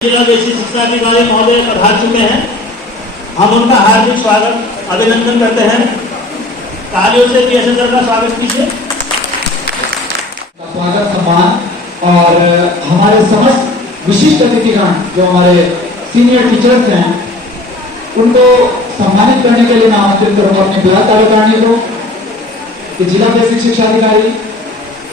जिला बेसिक शिक्षा अधिकारी महोदय पधार चुके हैं। हम उनका हार्दिक स्वागत अभिनंदन करते हैं। तालियों से पीएसए सर का स्वागत कीजिए। स्वागत सम्मान और हमारे समस्त विशिष्ट अतिथिगण जो हमारे सीनियर टीचर्स हैं उनको सम्मानित करने के लिए मैं आमंत्रित करूंगा अपने ब्लॉक कार्यकारिणी को कि जिला बेसिक शिक्षा अधिकारी,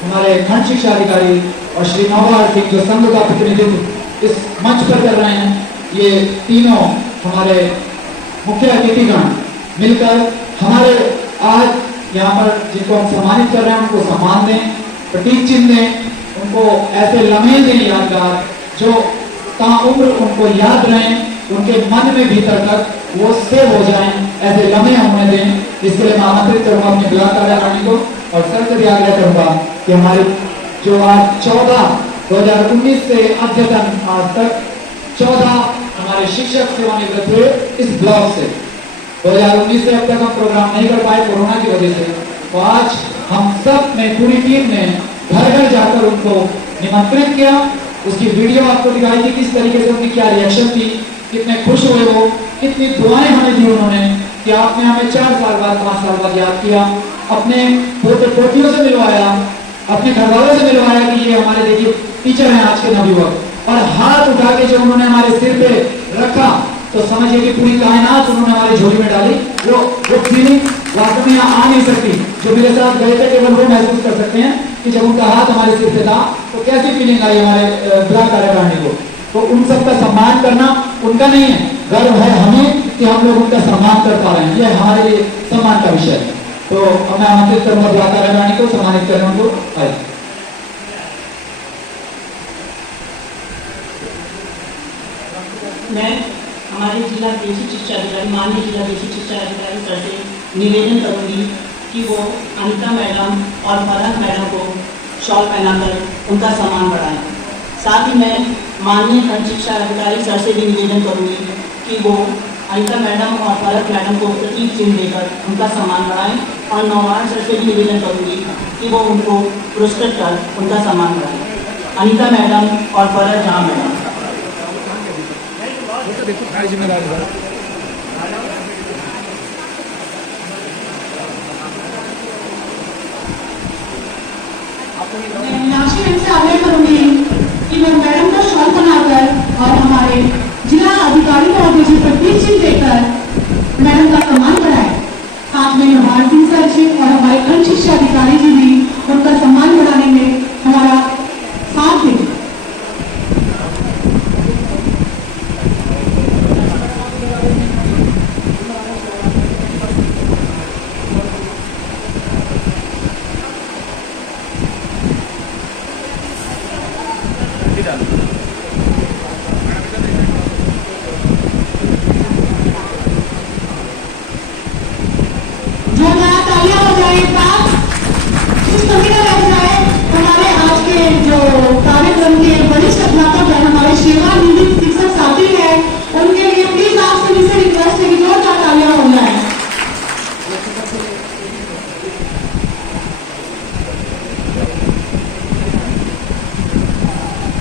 हमारे खंड शिक्षा अधिकारी और श्री नवभारत सिंह जो संघ का प्रतिनिधित्व इस मंच पर कर रहे हैं, ये तीनों हमारे मुख्य अतिथिगण मिलकर हमारे आज यहाँ पर जिनको हम सम्मानित कर रहे हैं उनको सम्मान दें, प्रतीक चिन्ह दें, उनको ऐसे लम्हे दें यादगार जो ताउम्र उनको याद रहें, उनके मन में भीतर तक वो सेव हो जाएं, ऐसे लम्हे होने दें। इसके लिए मैं आमंत्रित करूंगा अपने ब्लॉक कार्यकारिणी को और सर से भी आग्रह करूंगा कि हमारे जो आज 2019 से अद्यतन आज तक 14 हमारे शिक्षक सेवानिवृत्त हुए इस ब्लॉक से। 2019 से अब तक हम प्रोग्राम नहीं कर पाए कोरोना की वजह से, तो आज हम सब ने पूरी टीम ने घर घर जाकर उनको निमंत्रित किया। उसकी वीडियो आपको दिखाई थी, किस तरीके से उनकी क्या रिएक्शन थी, कितने खुश हुए वो, कितनी दुआएं हमें दी उन्होंने कि आपने हमें 4 साल बाद 5 साल बाद याद किया, अपने पोते पोतियों से मिलवाया, अपने घर वालों से मिलवाया कि ये हमारे देखिए टीचर हैं आज के नवयुवक, और हाथ उठा के जो उन्होंने हमारे सिर पे रखा तो समझिए कि पूरी कायनात उन्होंने हमारी झोली में डाली। वो फीलिंग वास्तव में यहाँ आ नहीं सकती। जो मेरे साथ गए थे केवल वो महसूस कर सकते हैं कि जब उनका हाथ हमारे सिर पे था तो कैसी फीलिंग आई हमारे ब्लॉक कार्यकारिणी को। तो उन सबका सम्मान करना उनका नहीं है, गर्व है हमें कि हम लोग उनका सम्मान कर पा रहे हैं, यह हमारे लिए सम्मान का विषय है। तो मैं आमंत्रित करूंगा ब्लॉक कार्यकारिणी को सम्मानित करने उनको। मैं हमारे जिला बेसिक शिक्षा अधिकारी, माननीय जिला बेसिक शिक्षा अधिकारी सर से निवेदन करूंगी कि वो अनिता मैडम और फरहत मैडम को शॉल पहनाकर उनका सम्मान बढ़ाएं। साथ ही मैं माननीय खंड शिक्षा अधिकारी सर से भी निवेदन करूंगी कि वो अनिता मैडम और फरहत मैडम को प्रतीक चिन्ह देकर उनका सम्मान बढ़ाएं, और नौवार सर से भी निवेदन करूंगी कि वो उनको पुरस्कृत कर उनका सम्मान बढ़ाएं। अनिता मैडम और फरहत जहाँ मैडम। मैं से आग्रह करूंगी कि मैं मैडम को शॉल बनाकर और हमारे जिला अधिकारी महोदय जी प्रतीक चिन्ह देकर मैडम का सम्मान कराए। साथ में नवभारत सिंह सर जी और हमारे खंड शिक्षा अधिकारी जी भी उनका सम्मान बढ़ाने में हमारा साथ दें।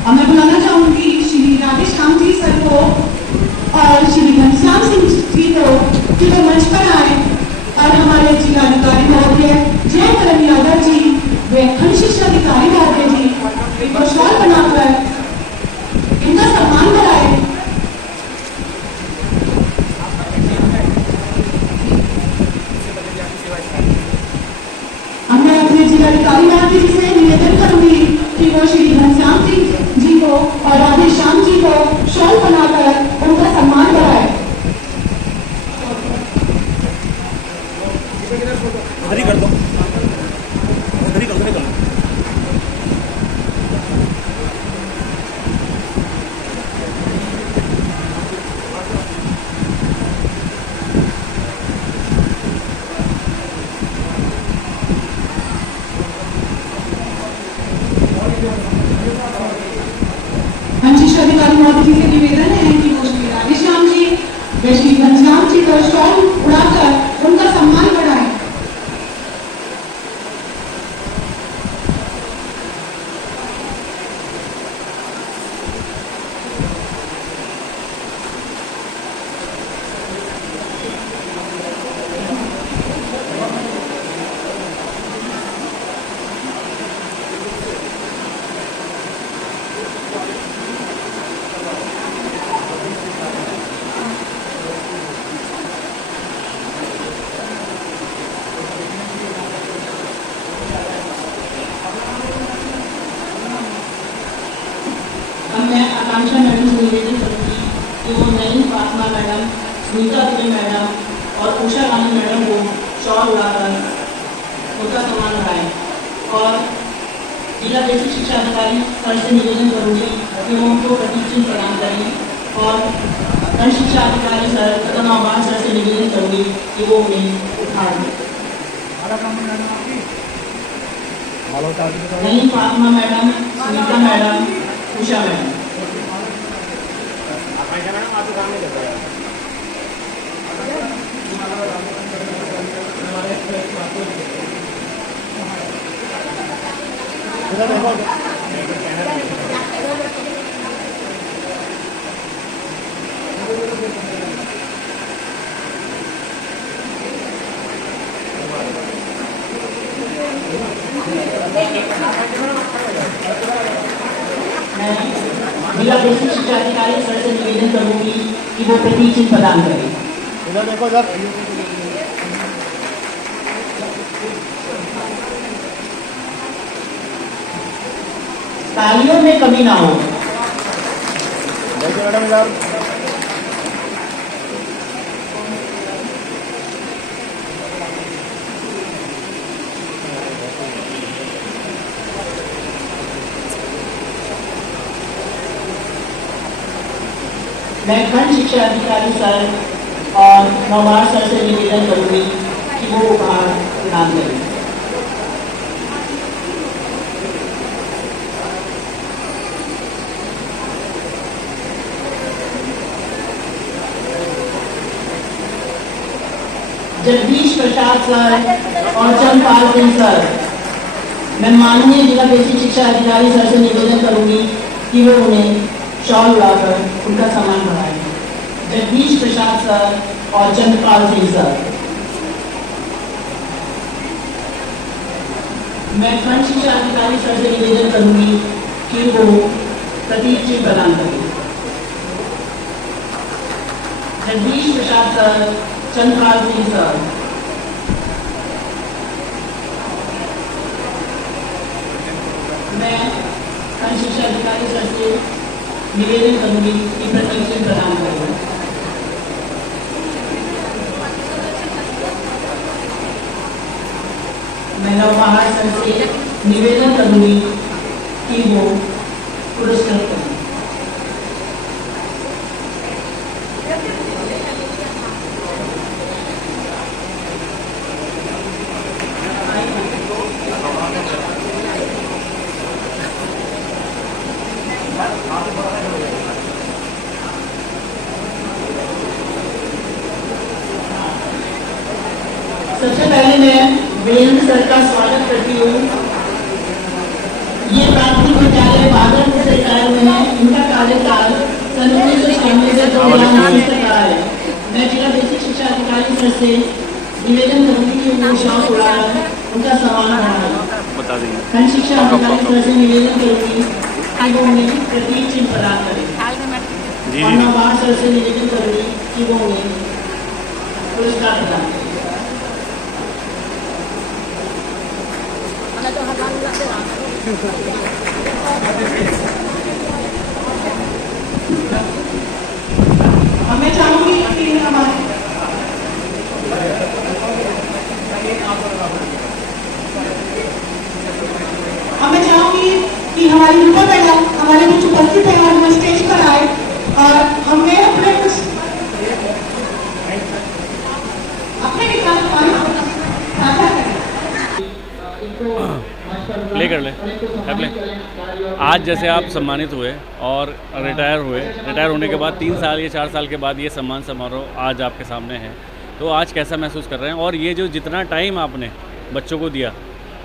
मैं बुलाना चाहूंगी श्री राधेश्याम जी सर को और श्री घनश्याम सिंह जी को कि वो मंच पर आए और हमारे जिलाधिकारी महोदय जयकरण यादव जी, वे खंड शिक्षा अधिकारी महोदय जी इनको शॉल बनाकर इनका सम्मान कराए। मैं अपने जिलाधिकारी महोदय जी से निवेदन करूंगी कि वो श्री घनश्याम सिंह जी को और राधेश्याम जी को शॉल बनाकर उनका सम्मान कराए। हरी कर दो, हरी कर दो। खंड शिक्षा अधिकारी महोदय जी से निवेदन है कि वो सुनीता दुबे मैडम और उषा रानी मैडम को शॉल उड़ाकर उनका सम्मान कराएं। और जिला बेसिक शिक्षा अधिकारी सर से निवेदन करूंगी कि वो उनको प्रतीक चिन्ह प्रदान करें। और खंड शिक्षा अधिकारी सर तथा नौबान सर से निवेदन करूंगी कि वो उन्हें उठा दें। नहीं Fatima madam, Sunita madam, Usha madam. मैं जिला बेसिक शिक्षा अधिकारी सर से निवेदन करूंगी कि वो प्रतीक चिन्ह प्रदान करें। इधर देखो सर। तालियों में कमी ना हो। देखिए मैडम इधर। मैं खंड शिक्षा अधिकारी सर और नौबार सर से निवेदन करूंगी कि वो उपहार प्रदान करें। जगदीश प्रसाद सर और चंद्रपाल सिंह सर, मैं माननीय जिला बेसिक शिक्षा अधिकारी सर से निवेदन करूंगी कि वो उन्हें शॉल उड़ाकर उनका सम्मान बढ़ाएं। जगदीश प्रसाद सर और चंद्रपाल सिंह सर। मैं खंड शिक्षा अधिकारी सर से निवेदन करूंगी कि वो प्रतीक चिन्ह प्रदान करें। Jagdish Prasad sir, Chandrapal Singh sir. मैं खंड शिक्षा अधिकारी सर से निवेदन करूंगी कि प्रतीक चिन्ह प्रदान करें। मैं नौबहार सर से निवेदन करूंगी कि वो पुरस्कृत करें। सबसे पहले मैं वीरेंद्र सर का स्वागत करती हूँ। ये प्राथमिक विद्यालय भागलपुर से शहर में है। इनका कार्यकाल सन 1996 से 2019 तक रहा है। मैं जिला बेसिक शिक्षा अधिकारी सर से निवेदन करूंगी कि वो शॉल उड़ाकर उनका सम्मान बढ़ाएं। खंड शिक्षा अधिकारी सर से निवेदन करूंगी कि वो उन्हें प्रतीक चिन्ह प्रदान करें। और नौबार सर से निवेदन करूंगी कि वो उन्हें पुरस्कार प्रदान करें। और मैं चाहूंगी कि हमारे हमारी रूपा मैडम हमारे बीच उपस्थित है और वो स्टेज पर आए और हमने अपने कुछ विचार साझा करें। प्ले कर ले आज जैसे आप सम्मानित हुए और रिटायर होने के बाद 3 साल या 4 साल के बाद ये सम्मान समारोह आज आपके सामने है, तो आज कैसा महसूस कर रहे हैं? और ये जो जितना टाइम आपने बच्चों को दिया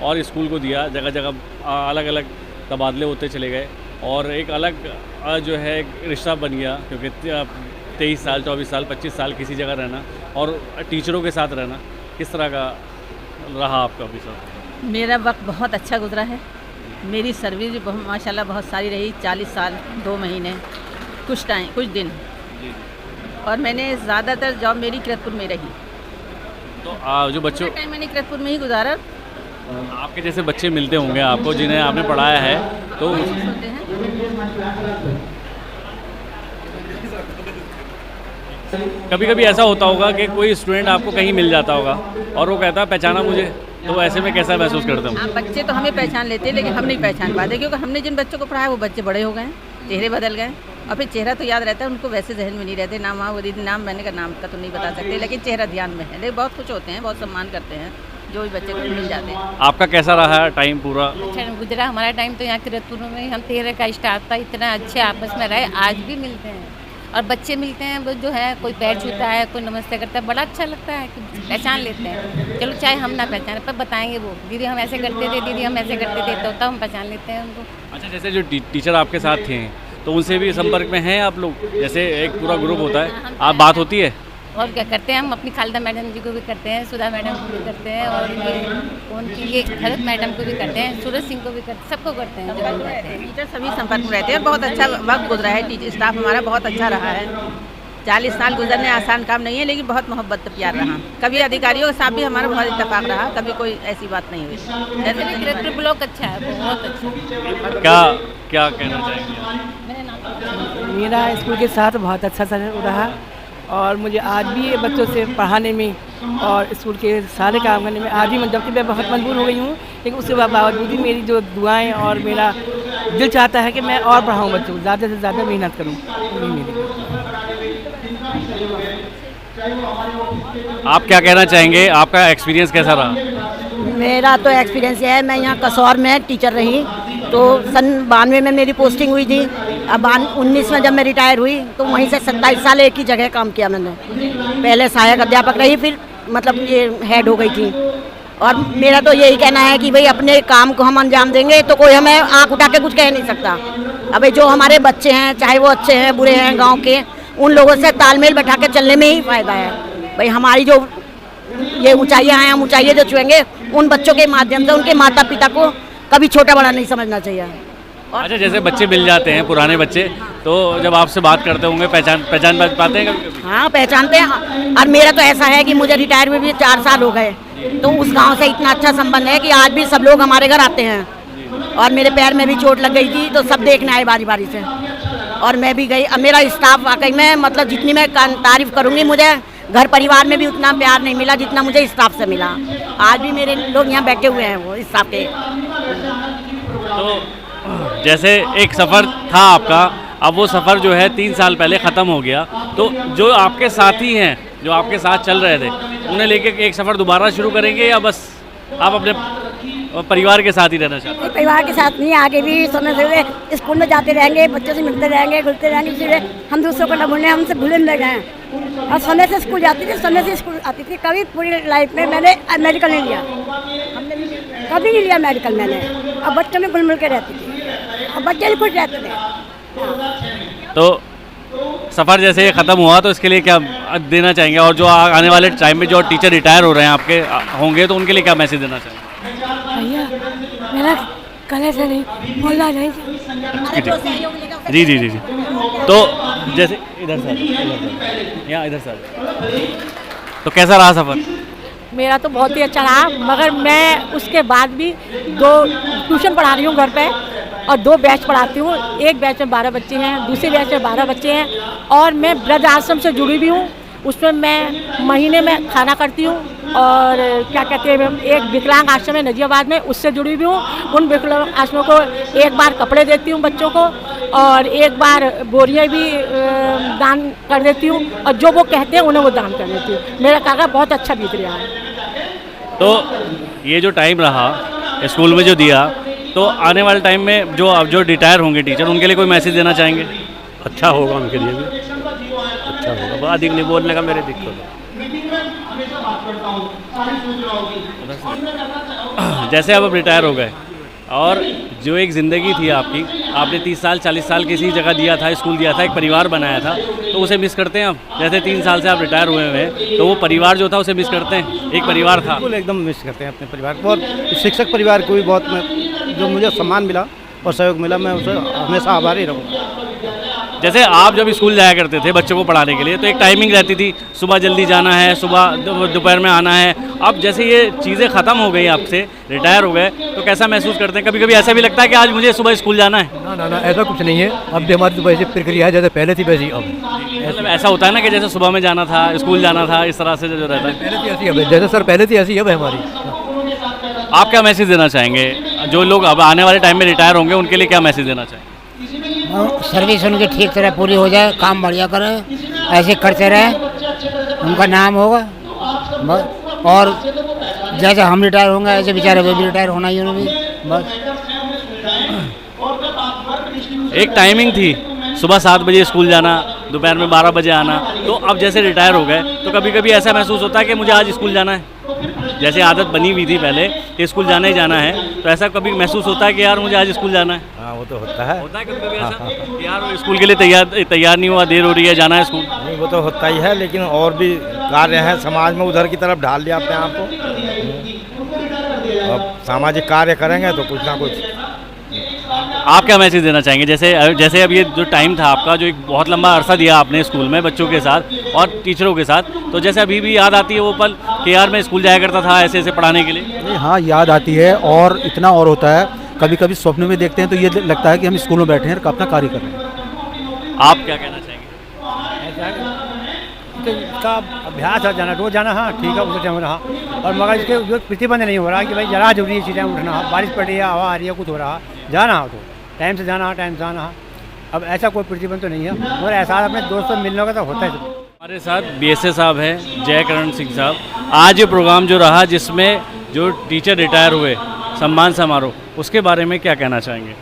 और स्कूल को दिया, जगह जगह अलग अलग तबादले होते चले गए और एक अलग जो है रिश्ता बन गया, क्योंकि 23 साल 24 साल 25 साल किसी जगह रहना और टीचरों के साथ रहना, किस तरह का रहा आपका भी सर? मेरा वक्त बहुत अच्छा गुजरा है। मेरी सर्विस भी माशाल्लाह बहुत सारी रही, 40 साल 2 महीने कुछ दिन, और मैंने ज़्यादातर जॉब मेरी किरतपुर में रही। तो जो बच्चों टाइम मैंने किरतपुर में ही गुजारा। आपके जैसे बच्चे मिलते होंगे आपको जिन्हें आपने पढ़ाया है, तो कभी कभी ऐसा होता होगा कि कोई स्टूडेंट आपको कहीं मिल जाता होगा और वो कहता है पहचाना मुझे, तो ऐसे में कैसा महसूस करता हूँ? हाँ, बच्चे तो हमें पहचान लेते हैं, लेकिन हम नहीं पहचान पाते, क्योंकि हमने जिन बच्चों को पढ़ाया वो बच्चे बड़े हो गए हैं, चेहरे बदल गए, और फिर चेहरा तो याद रहता है उनको, वैसे जहन में नहीं रहते। नाम वहाँ वो दीदी नाम मैंने का नाम का तो नहीं बता सकते, लेकिन चेहरा ध्यान में है। लेकिन बहुत खुश होते हैं, बहुत सम्मान करते हैं जो भी बच्चे को मिल जाते हैं। आपका कैसा रहा टाइम पूरा? अच्छा गुजरा हमारा टाइम तो यहाँ किरतपुर में हम 13 का स्टाफ था, इतना अच्छे आपस में रहे, आज भी मिलते हैं और बच्चे मिलते हैं, वो जो है कोई पैर छूता है, कोई नमस्ते करता है, बड़ा अच्छा लगता है कि पहचान लेते हैं। चलो चाहे हम ना पहचाने पर बताएंगे वो दीदी हम ऐसे करते थे, दीदी हम ऐसे करते थे, तो तब हम पहचान लेते हैं उनको। अच्छा, जैसे जो टीचर आपके साथ थे तो उनसे भी संपर्क में हैं आप लोग? जैसे एक पूरा ग्रुप होता है, आप बात होती है? और क्या करते हैं हम, अपनी खालिदा मैडम जी को भी करते हैं, सुधा मैडम को भी करते हैं, और ये भरत मैडम को भी करते हैं, सूरज सिंह को भी करते हैं, सबको करते हैं जो भी करते हैं। टीचर सभी संपर्क में रहते हैं, बहुत अच्छा वक्त गुजरा है, टीचर स्टाफ हमारा बहुत अच्छा रहा है। 40 साल गुजरने आसान काम नहीं है, लेकिन बहुत मोहब्बत प्यार रहा। कभी अधिकारियों के साथ भी हमारा बहुत इत्तेफाक रहा, कभी कोई ऐसी बात नहीं हुई। जैसे भी किरतपुर ब्लॉक अच्छा है, बहुत अच्छा। क्या कहना चाहेंगे? मेरा स्कूल के साथ बहुत अच्छा रहा, और मुझे आज भी बच्चों से पढ़ाने में और स्कूल के सारे काम करने में आज भी, जबकि मैं बहुत मजबूर हो गई हूँ, लेकिन उसके बावजूद भी मेरी जो दुआएं और मेरा दिल चाहता है कि मैं और पढ़ाऊँ बच्चों को, ज़्यादा से ज़्यादा मेहनत करूँ। आप क्या कहना चाहेंगे, आपका एक्सपीरियंस कैसा रहा? मेरा तो एक्सपीरियंस है, मैं यहाँ कसौर में टीचर रही, तो सन 92 में मेरी पोस्टिंग हुई थी। अब 19 में जब मैं रिटायर हुई तो वहीं से 27 साल एक ही जगह काम किया मैंने। पहले सहायक अध्यापक रही, फिर मतलब ये हेड हो गई थी। और मेरा तो यही कहना है कि भाई अपने काम को हम अंजाम देंगे तो कोई हमें आँख उठा के कुछ कह नहीं सकता। अब जो हमारे बच्चे हैं, चाहे वो अच्छे हैं बुरे हैं, गाँव के, उन लोगों से तालमेल बैठा के चलने में ही फ़ायदा है। भाई हमारी जो ये ऊंचाइयाँ हैं, हम ऊंचाइयाँ जो छुएंगे, उन बच्चों के माध्यम से उनके माता पिता को कभी छोटा बड़ा नहीं समझना चाहिए। अच्छा, जैसे बच्चे मिल जाते हैं, पुराने बच्चे, तो जब आपसे बात करते होंगे पहचान पाते हैं कभी? हाँ, पहचानते हैं। और मेरा तो ऐसा है कि मुझे रिटायर में भी 4 साल हो गए, तो उस गांव से इतना अच्छा संबंध है कि आज भी सब लोग हमारे घर आते हैं। और मेरे पैर में भी चोट लग गई थी, तो सब देखने आए बारी बारी से, और मैं भी गई। अब मेरा स्टाफ वाकई में, मतलब जितनी मैं तारीफ करूँगी, मुझे घर परिवार में भी उतना प्यार नहीं मिला जितना मुझे स्टाफ से मिला। आज भी मेरे लोग यहाँ बैठे हुए हैं वो स्टाफ के। तो जैसे एक सफ़र था आपका, अब वो सफ़र जो है 3 साल पहले ख़त्म हो गया, तो जो आपके साथी हैं, जो आपके साथ चल रहे थे, उन्हें लेके एक सफ़र दोबारा शुरू करेंगे, या बस आप अपने परिवार के साथ ही रहना चाहते हैं? परिवार के साथ नहीं, आगे भी समय से स्कूल में जाते रहेंगे, बच्चों से मिलते रहेंगे, घुलते रहेंगे, इसलिए हम दूसरों को न भूलें, हमसे भूले न गए। और समय से स्कूल जाती थी, समय से स्कूल आती थी। कभी पूरी लाइफ में मैंने मेडिकल नहीं लिया, कभी नहीं लिया मेडिकल मैंने। अब बच्चों में घुल मिल के रहती थी, अब बच्चे भी खुश रहते थे। तो सफ़र जैसे ख़त्म हुआ, तो इसके लिए क्या देना चाहेंगे? और जो आने वाले टाइम में जो टीचर रिटायर हो रहे हैं आपके होंगे, तो उनके लिए क्या मैसेज देना चाहेंगे? भैया मेरा कलर से नहीं बोलना नहीं। जी जी जी जी। तो जैसे इधर सर, यहाँ इधर सर, तो कैसा रहा सफ़र? मेरा तो बहुत ही अच्छा रहा, मगर मैं उसके बाद भी 2 ट्यूशन पढ़ा रही हूँ घर पे, और 2 बैच पढ़ाती हूँ। एक बैच में 12 बच्चे हैं, दूसरे बैच में 12 बच्चे हैं, और मैं वृद्ध आश्रम से जुड़ी भी हूँ। उसमें मैं महीने में खाना करती हूँ, और क्या कहते हैं, एक विकलांग आश्रम है नजियाबाद में, उससे जुड़ी भी हूँ। उन विकलांग आश्रमों को एक बार कपड़े देती हूँ बच्चों को, और एक बार बोरियाँ भी दान कर देती हूँ, और जो वो कहते हैं उन्हें वो दान कर देती हूँ। मेरा काका बहुत अच्छा बीत रहा है। तो ये जो टाइम रहा स्कूल में जो दिया, तो आने वाले टाइम में जो रिटायर होंगे टीचर, उनके लिए कोई मैसेज देना चाहेंगे? अच्छा होगा उनके लिए भी, अच्छा होगा। अधिक नहीं बोलने का मेरे दिक्कत है। जैसे अब रिटायर हो गए, और जो एक ज़िंदगी थी आपकी, आपने 30 साल 40 साल किसी जगह दिया था, स्कूल दिया था, एक परिवार बनाया था, तो उसे मिस करते हैं आप? जैसे 3 साल से आप रिटायर हुए हैं, तो वो परिवार जो था उसे मिस करते हैं? एक परिवार था, बिल्कुल एकदम मिस करते हैं अपने परिवार को। और शिक्षक परिवार को भी बहुत, जो मुझे सम्मान मिला और सहयोग मिला, मैं उसे हमेशा आभारी रहूँगा। जैसे आप जब स्कूल जाया करते थे बच्चों को पढ़ाने के लिए तो एक टाइमिंग रहती थी, सुबह जल्दी जाना है, सुबह दोपहर में आना है। अब जैसे ये चीज़ें ख़त्म हो गई, आपसे रिटायर हो गए, तो कैसा महसूस करते हैं? कभी कभी ऐसा भी लगता है कि आज मुझे सुबह स्कूल जाना है? ना ऐसा कुछ नहीं है। अब भी हमारी तो वैसे प्रक्रिया है जैसे पहले थी वैसी अब। मतलब ऐसा होता है ना कि जैसे सुबह में जाना था, स्कूल जाना था, इस तरह से जो रहता है। पहले थी ऐसी अब, जैसे सर पहले थी ऐसी अब है हमारी। आप क्या मैसेज देना चाहेंगे जो लोग अब आने वाले टाइम में रिटायर होंगे, उनके लिए क्या मैसेज देना चाहेंगे? सर्विस उनकी ठीक तरह पूरी हो जाए, काम बढ़िया करें, ऐसे करते रहे, उनका नाम होगा। और जैसे हम रिटायर होंगे ऐसे बेचारे वो भी रिटायर होना ही उन्होंने भी बस। एक टाइमिंग थी, सुबह 7 बजे स्कूल जाना, दोपहर में 12 बजे आना, तो अब जैसे रिटायर हो गए तो कभी कभी ऐसा महसूस होता है कि मुझे आज स्कूल जाना है। जैसे आदत बनी हुई थी पहले कि स्कूल जाना ही जाना है, तो ऐसा कभी महसूस होता है कि यार मुझे आज स्कूल जाना है? हाँ वो तो होता है कभी ऐसा कि यार स्कूल के लिए तैयार नहीं हुआ, देर हो रही है, जाना है स्कूल? नहीं वो तो होता ही है, लेकिन और भी कार्य हैं समाज में, उधर की तरफ ढाल दिया अपने आप को। अब सामाजिक कार्य करेंगे तो कुछ ना कुछ। आप क्या मैसेज देना चाहेंगे? जैसे अब ये जो टाइम था आपका, जो एक बहुत लंबा अरसा दिया आपने स्कूल में बच्चों के साथ और टीचरों के साथ, तो जैसे अभी भी याद आती है वो पल कि यार मैं स्कूल जाया करता था ऐसे ऐसे पढ़ाने के लिए? नहीं हाँ याद आती है, और इतना और होता है, कभी कभी स्वप्न में देखते हैं तो ये लगता है कि हम स्कूल में बैठे हैं और अपना कार्य कर रहे हैं। आप क्या कहना चाहेंगे? इसका अभ्यास है, जाना रोज जाना, हाँ ठीक है उसे जाना, हाँ। और मगर इसके जो प्रतिबंध नहीं हो रहा कि भाई जरा जरूरी है चीज़ें उठना, बारिश पड़ रही है, हवा आ रही है, कुछ हो रहा, जाना हो तो टाइम से जाना, टाइम से आना। अब ऐसा कोई प्रतिबंध तो नहीं है, मगर एहसास अपने दोस्तों से मिलने का तो होता है। हमारे साथ BSA साहब हैं, जयकरण सिंह साहब। आज ये प्रोग्राम जो रहा जिसमें जो टीचर रिटायर हुए, सम्मान समारोह, उसके बारे में क्या कहना चाहेंगे?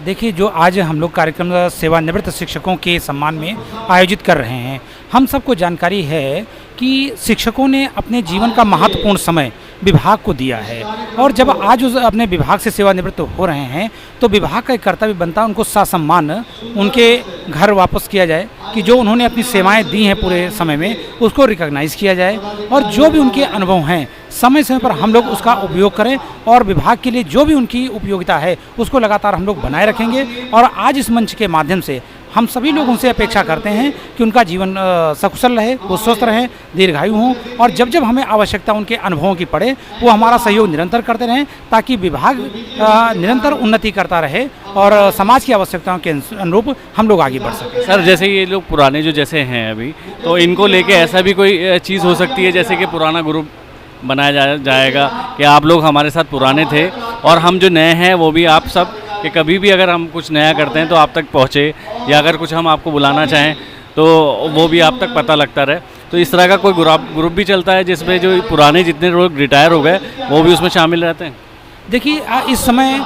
देखिए, जो आज हम लोग कार्यक्रम सेवानिवृत्त शिक्षकों के सम्मान में आयोजित कर रहे हैं, हम सबको जानकारी है कि शिक्षकों ने अपने जीवन का महत्वपूर्ण समय विभाग को दिया है, और जब आज उस अपने विभाग से सेवानिवृत्त हो रहे हैं तो विभाग का एक कर्तव्य बनता है उनको ससम्मान उनके घर वापस किया जाए, कि जो उन्होंने अपनी सेवाएं दी हैं पूरे समय में उसको रिकॉग्नाइज़ किया जाए, और जो भी उनके अनुभव हैं समय समय पर हम लोग उसका उपयोग करें, और विभाग के लिए जो भी उनकी उपयोगिता है उसको लगातार हम लोग बनाए रखेंगे। और आज इस मंच के माध्यम से हम सभी लोग उनसे अपेक्षा करते हैं कि उनका जीवन सकुशल रहे, वो स्वस्थ रहें, दीर्घायु हों, और जब जब हमें आवश्यकता उनके अनुभवों की पड़े वो हमारा सहयोग निरंतर करते रहें, ताकि विभाग निरंतर उन्नति करता रहे और समाज की आवश्यकताओं के अनुरूप हम लोग आगे बढ़ सकें। सर, जैसे ये लोग पुराने जो जैसे हैं अभी, तो इनको लेके ऐसा भी कोई चीज़ हो सकती है जैसे कि पुराना ग्रुप बनाया जाएगा कि आप लोग हमारे साथ पुराने थे और हम जो नए हैं वो भी आप सब, कि कभी भी अगर हम कुछ नया करते हैं तो आप तक पहुँचे, या अगर कुछ हम आपको बुलाना चाहें तो वो भी आप तक पता लगता रहे। तो इस तरह का कोई ग्रुप भी चलता है जिसमें जो पुराने जितने लोग रिटायर हो गए वो भी उसमें शामिल रहते हैं? देखिए, इस समय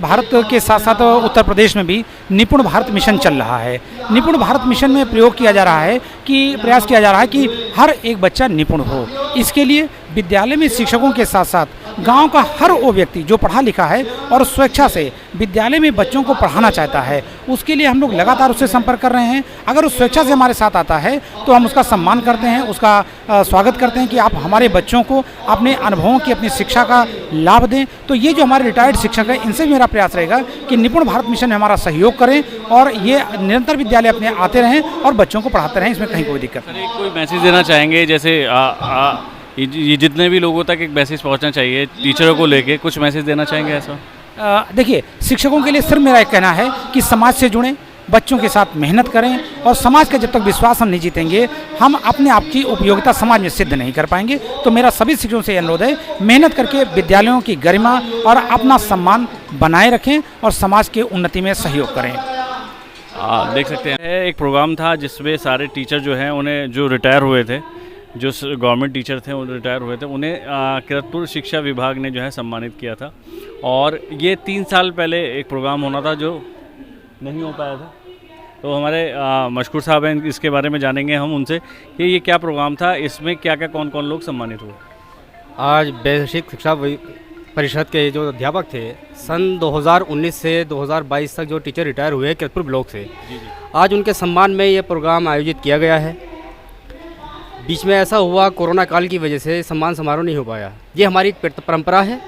भारत के साथ साथ उत्तर प्रदेश में भी निपुण भारत मिशन चल रहा है। निपुण भारत मिशन में प्रयास किया जा रहा है कि हर एक बच्चा निपुण हो। इसके लिए विद्यालय में शिक्षकों के साथ साथ गांव का हर वो व्यक्ति जो पढ़ा लिखा है और स्वेच्छा से विद्यालय में बच्चों को पढ़ाना चाहता है, उसके लिए हम लोग लगातार उससे संपर्क कर रहे हैं। अगर उस स्वेच्छा से हमारे साथ आता है तो हम उसका सम्मान करते हैं, उसका स्वागत करते हैं कि आप हमारे बच्चों को अपने अनुभवों की, अपनी शिक्षा का लाभ दें। तो ये जो हमारे रिटायर्ड शिक्षक हैं, इनसे मेरा प्रयास रहेगा कि निपुण भारत मिशन में हमारा सहयोग करें और ये निरंतर विद्यालय अपने आते रहें और बच्चों को पढ़ाते रहें, इसमें कहीं कोई दिक्कत नहीं। कोई मैसेज देना चाहेंगे? जैसे ये जितने भी लोगों तक एक मैसेज पहुंचना चाहिए टीचरों को लेके, कुछ मैसेज देना चाहेंगे ऐसा? देखिए, शिक्षकों के लिए सिर्फ मेरा एक कहना है कि समाज से जुड़ें, बच्चों के साथ मेहनत करें, और समाज का जब तक विश्वास हम नहीं जीतेंगे हम अपने आप की उपयोगिता समाज में सिद्ध नहीं कर पाएंगे। तो मेरा सभी शिक्षकों से अनुरोध है, मेहनत करके विद्यालयों की गरिमा और अपना सम्मान बनाए रखें और समाज के उन्नति में सहयोग करें। देख सकते हैं एक प्रोग्राम था जिसमें सारे टीचर जो हैं, उन्हें जो रिटायर हुए थे, जो गवर्नमेंट टीचर थे वो रिटायर हुए थे, उन्हें किरतपुर शिक्षा विभाग ने जो है सम्मानित किया था। और ये 3 साल पहले एक प्रोग्राम होना था जो नहीं हो पाया था। तो हमारे मशकूर साहब हैं, इसके बारे में जानेंगे हम उनसे कि ये क्या प्रोग्राम था, इसमें क्या क्या कौन कौन लोग सम्मानित हुए। आज बेसिक शिक्षा परिषद के जो अध्यापक थे, सन 2019 से 2022 तक जो टीचर रिटायर हुए किरतपुर ब्लॉक से, आज उनके सम्मान में ये प्रोग्राम आयोजित किया गया है। बीच में ऐसा हुआ कोरोना काल की वजह से सम्मान समारोह नहीं हो पाया। ये हमारी परंपरा है,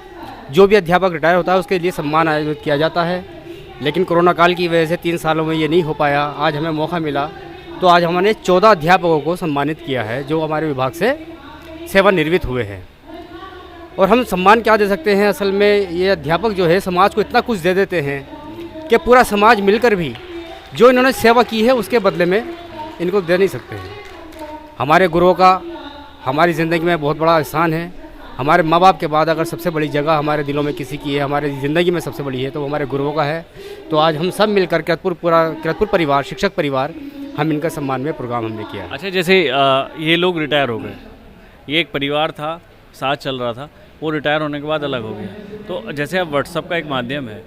जो भी अध्यापक रिटायर होता है उसके लिए सम्मान आयोजित किया जाता है। लेकिन कोरोना काल की वजह से 3 सालों में ये नहीं हो पाया। आज हमें मौका मिला तो आज हमने 14 अध्यापकों को सम्मानित किया है जो हमारे विभाग से सेवानिवृत्त हुए हैं। और हम सम्मान क्या दे सकते हैं, असल में ये अध्यापक जो है समाज को इतना कुछ दे देते हैं कि पूरा समाज मिलकर भी जो इन्होंने सेवा की है उसके बदले में इनको दे नहीं सकते हैं। हमारे गुरुओं का हमारी ज़िंदगी में बहुत बड़ा एहसान है। हमारे माँ बाप के बाद अगर सबसे बड़ी जगह हमारे दिलों में किसी की है, हमारी ज़िंदगी में सबसे बड़ी है, तो वो हमारे गुरुओं का है। तो आज हम सब मिलकर किरतपुर परिवार, शिक्षक परिवार, हम इनका सम्मान में प्रोग्राम हमने किया। अच्छा, जैसे ये लोग रिटायर हो गए, ये एक परिवार था, साथ चल रहा था, वो रिटायर होने के बाद अलग हो गया। तो जैसे अब व्हाट्सअप का एक माध्यम है,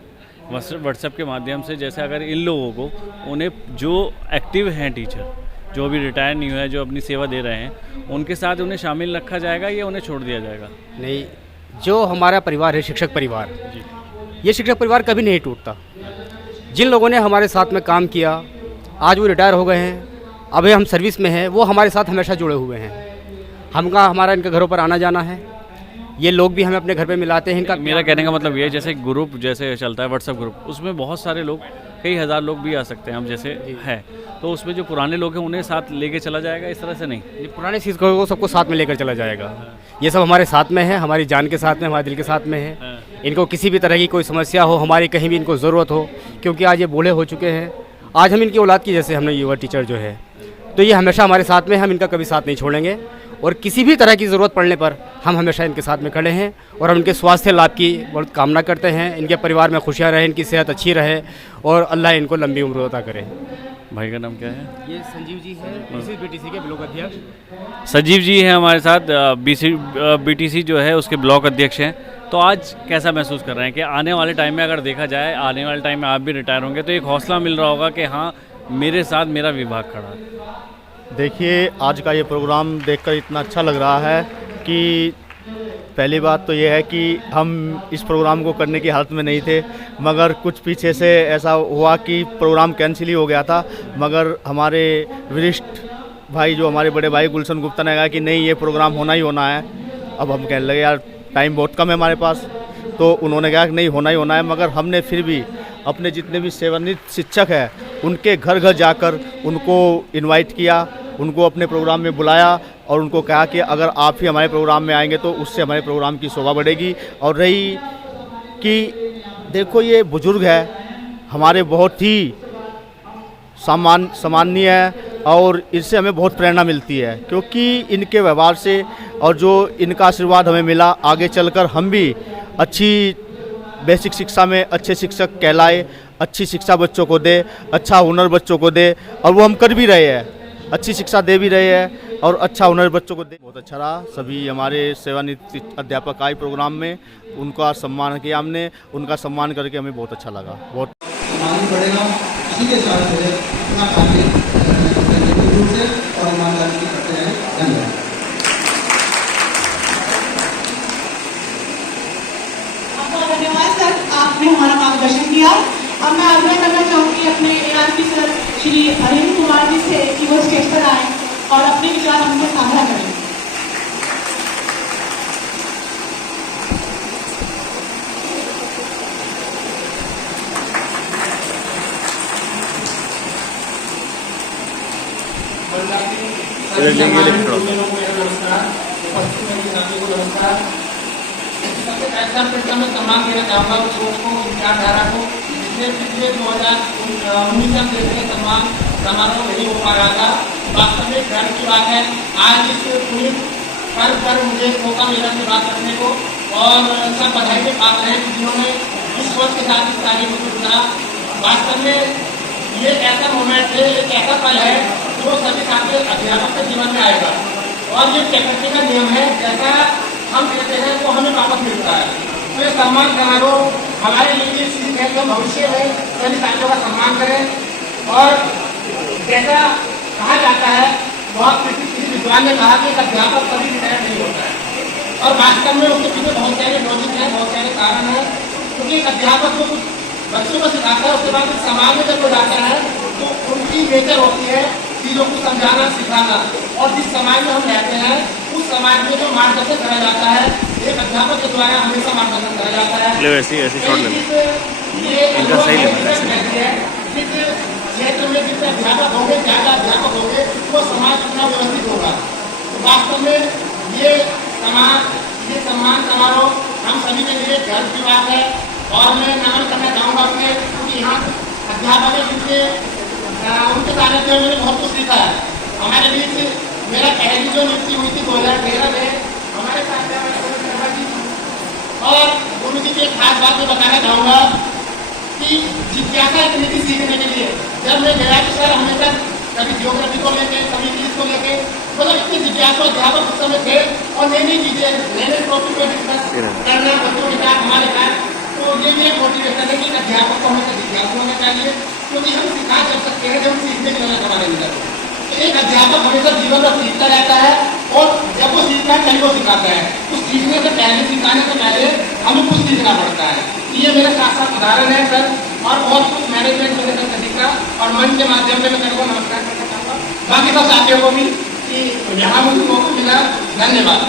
व्हाट्सएप के माध्यम से जैसे अगर इन लोगों को, उन्हें जो एक्टिव हैं टीचर, जो अभी रिटायर नहीं हुए हैं, जो अपनी सेवा दे रहे हैं, उनके साथ उन्हें शामिल रखा जाएगा या उन्हें छोड़ दिया जाएगा? नहीं, जो हमारा परिवार है शिक्षक परिवार, ये शिक्षक परिवार कभी नहीं टूटता। जिन लोगों ने हमारे साथ में काम किया, आज वो रिटायर हो गए हैं, अभी हम सर्विस में हैं, वो हमारे साथ हमेशा जुड़े हुए हैं। हमारा इनके घरों पर आना जाना है, ये लोग भी हमें अपने घर पे मिलाते हैं। इनका मेरा कहने का मतलब ये है, जैसे ग्रुप जैसे चलता है व्हाट्सएप ग्रुप, उसमें बहुत सारे लोग, कई हज़ार लोग भी आ सकते हैं, हम जैसे हैं, तो उसमें जो पुराने लोग हैं उन्हें साथ लेके चला जाएगा, इस तरह से नहीं? ये पुराने शिक्षकों को सबको साथ में लेकर चला जाएगा। ये सब हमारे साथ में है, हमारी जान के साथ में, हमारे दिल के साथ में है। इनको किसी भी तरह की कोई समस्या हो, हमारी कहीं भी इनको ज़रूरत हो, क्योंकि आज ये बूढ़े हो चुके हैं, आज हम इनकी औलाद की जैसे हमने युवा टीचर जो है, तो ये हमेशा हमारे साथ में, हम इनका कभी साथ नहीं छोड़ेंगे। और किसी भी तरह की ज़रूरत पड़ने पर हम हमेशा इनके साथ में खड़े हैं और हम इनके स्वास्थ्य लाभ की बहुत कामना करते हैं। इनके परिवार में खुशियाँ रहें, इनकी सेहत अच्छी रहे और अल्लाह इनको लंबी उम्र अता करे। भाई का नाम क्या है? ये संजीव जी है, BTC के ब्लॉक अध्यक्ष। संजीव जी हैं हमारे साथ, BTC जो है उसके ब्लॉक अध्यक्ष हैं। तो आज कैसा महसूस कर रहे हैं कि आने वाले टाइम में अगर देखा जाए, आने वाले टाइम में आप भी रिटायर होंगे, तो एक हौसला मिल रहा होगा कि हाँ, मेरे साथ मेरा विभाग खड़ा है? देखिए, आज का ये प्रोग्राम देखकर इतना अच्छा लग रहा है कि पहली बात तो ये है कि हम इस प्रोग्राम को करने की हालत में नहीं थे, मगर कुछ पीछे से ऐसा हुआ कि प्रोग्राम कैंसिल ही हो गया था। मगर हमारे वरिष्ठ भाई, जो हमारे बड़े भाई गुलशन गुप्ता ने कहा कि नहीं, ये प्रोग्राम होना ही होना है। अब हम कहने लगे यार टाइम बहुत कम है हमारे पास, तो उन्होंने कहा कि नहीं, होना ही होना है। मगर हमने फिर भी अपने जितने भी सेवानिवृत्त शिक्षक हैं उनके घर घर जाकर उनको इनवाइट किया, उनको अपने प्रोग्राम में बुलाया और उनको कहा कि अगर आप ही हमारे प्रोग्राम में आएंगे तो उससे हमारे प्रोग्राम की शोभा बढ़ेगी। और रही कि देखो, ये बुजुर्ग है हमारे, बहुत ही सम्माननीय है और इससे हमें बहुत प्रेरणा मिलती है, क्योंकि इनके व्यवहार से और जो इनका आशीर्वाद हमें मिला, आगे चलकर हम भी अच्छी बेसिक शिक्षा में अच्छे शिक्षक कहलाए, अच्छी शिक्षा बच्चों को दे, अच्छा हुनर बच्चों को दे, और वो हम कर भी रहे हैं, अच्छी शिक्षा दे भी रहे हैं और अच्छा हुनर बच्चों को दे। बहुत अच्छा रहा, सभी हमारे सेवानिवृत्त अध्यापक आए प्रोग्राम में, उनका सम्मान किया हमने, उनका सम्मान करके हमें बहुत अच्छा लगा। बहुत पड़ेगा, इसी के साथ अपना कार्य से और ईमानदारी से करते हैं। धन्यवाद। धन्यवाद सर, आपने हमारा मार्गदर्शन किया। अब मैं आग्रह करना चाहूँगी अपने ARP सर श्री अरविंद कुमार जी से कि वो स्टेज पर आए और अपने विचार हमसे साझा करें। मैं सम्मान देना चाहूँगा उन लोगों को, विचारधारा को, जिसने पिछले 2019 से सम्मान समारोह नहीं हो पा रहा था। वास्तव में गर्व की बात है, आज इस पूरी पर्व पर मुझे मौका मिला से बात करने को, और सब बधाई के पात्र हैं जिन्होंने इस सोच के साथ इस कार्य को जुड़ा। वास्तव में ये ऐसा मोमेंट है, एक ऐसा पल है जो सभी छात्र अध्यापक के जीवन में आएगा, और ये प्रकृति का नियम है, जैसा हम कहते हैं वो हमें वापस मिलता है। तो ये सम्मान समारोह हमारे लिए सीख है, जो भविष्य में सभी छात्रों का सम्मान करें। और जैसा कहा जाता है, बहुत किसी विद्वान ने कहा कि एक अध्यापक कभी रिटायर नहीं होता है, और वास्तव में उसके पीछे बहुत सारे लॉजिक हैं, बहुत सारे कारण हैं। क्योंकि एक अध्यापक को कुछ बच्चों को सिखाता है, उसके बाद समाज में जब वो जाता है तो उनकी नेचर होती है चीज़ों को समझाना, सिखाना। और जिस समाज में हम रहते हैं उस समाज में जो मार्गदर्शन करा जाता है, एक अध्यापक के द्वारा हमेशा मार्गदर्शन करा जाता है। ऐसी शॉट ले ये इनका सही लेना है। जिस क्षेत्र में जितने अध्यापक होंगे, ज़्यादा अध्यापक होंगे, वो समाज उतना व्यवस्थित होगा। तो वास्तव में ये सम्मान समारोह हम सभी के लिए गर्व की बात है। और मैं नमन करना चाहूँगा अपने, क्योंकि यहाँ अध्यापक है जिनके उनके सानिध्य में मैंने बहुत कुछ सीखा है। हमारे बीच मेरा पहली जो नियुक्ति हुई थी 2013 में, हमारे साथ और गुरु जी की एक खास बात मैं बताना चाहूँगा कि जिज्ञासा इतनी थी सीखने के लिए। जब मैं गया तो सर हमेशा कभी जियोग्राफी को लेके, कभी इंग्लिश को लेके, मतलब इतने जिज्ञासु अध्यापक उस समय थे और नई नई चीजें, नए नए टॉपिक को डिस्कस करना बच्चों के साथ, हमारे साथ। तो ये भी एक मोटिवेशन है कि अध्यापक को हमेशा जिज्ञासु होना चाहिए, क्योंकि हम सिखा जब सकते हैं जब सीखने की वजह हमारे अंदर। तो एक अध्यापक हमेशा जीवन में सीखता रहता है और जब वो सीखता है कहीं वो सिखाता है। कुछ सीखने से पहले, सिखाने से पहले हमें कुछ सीखना पड़ता है। ये मेरा साथ उदाहरण है सर, और बहुत कुछ मैनेजमेंट मैंने सर सीखा और मन के माध्यम से मैं सर को नमस्कार करना चाहूँगा, बाकी सब साथियों को भी कि यहाँ मुझे मौका मिला। धन्यवाद।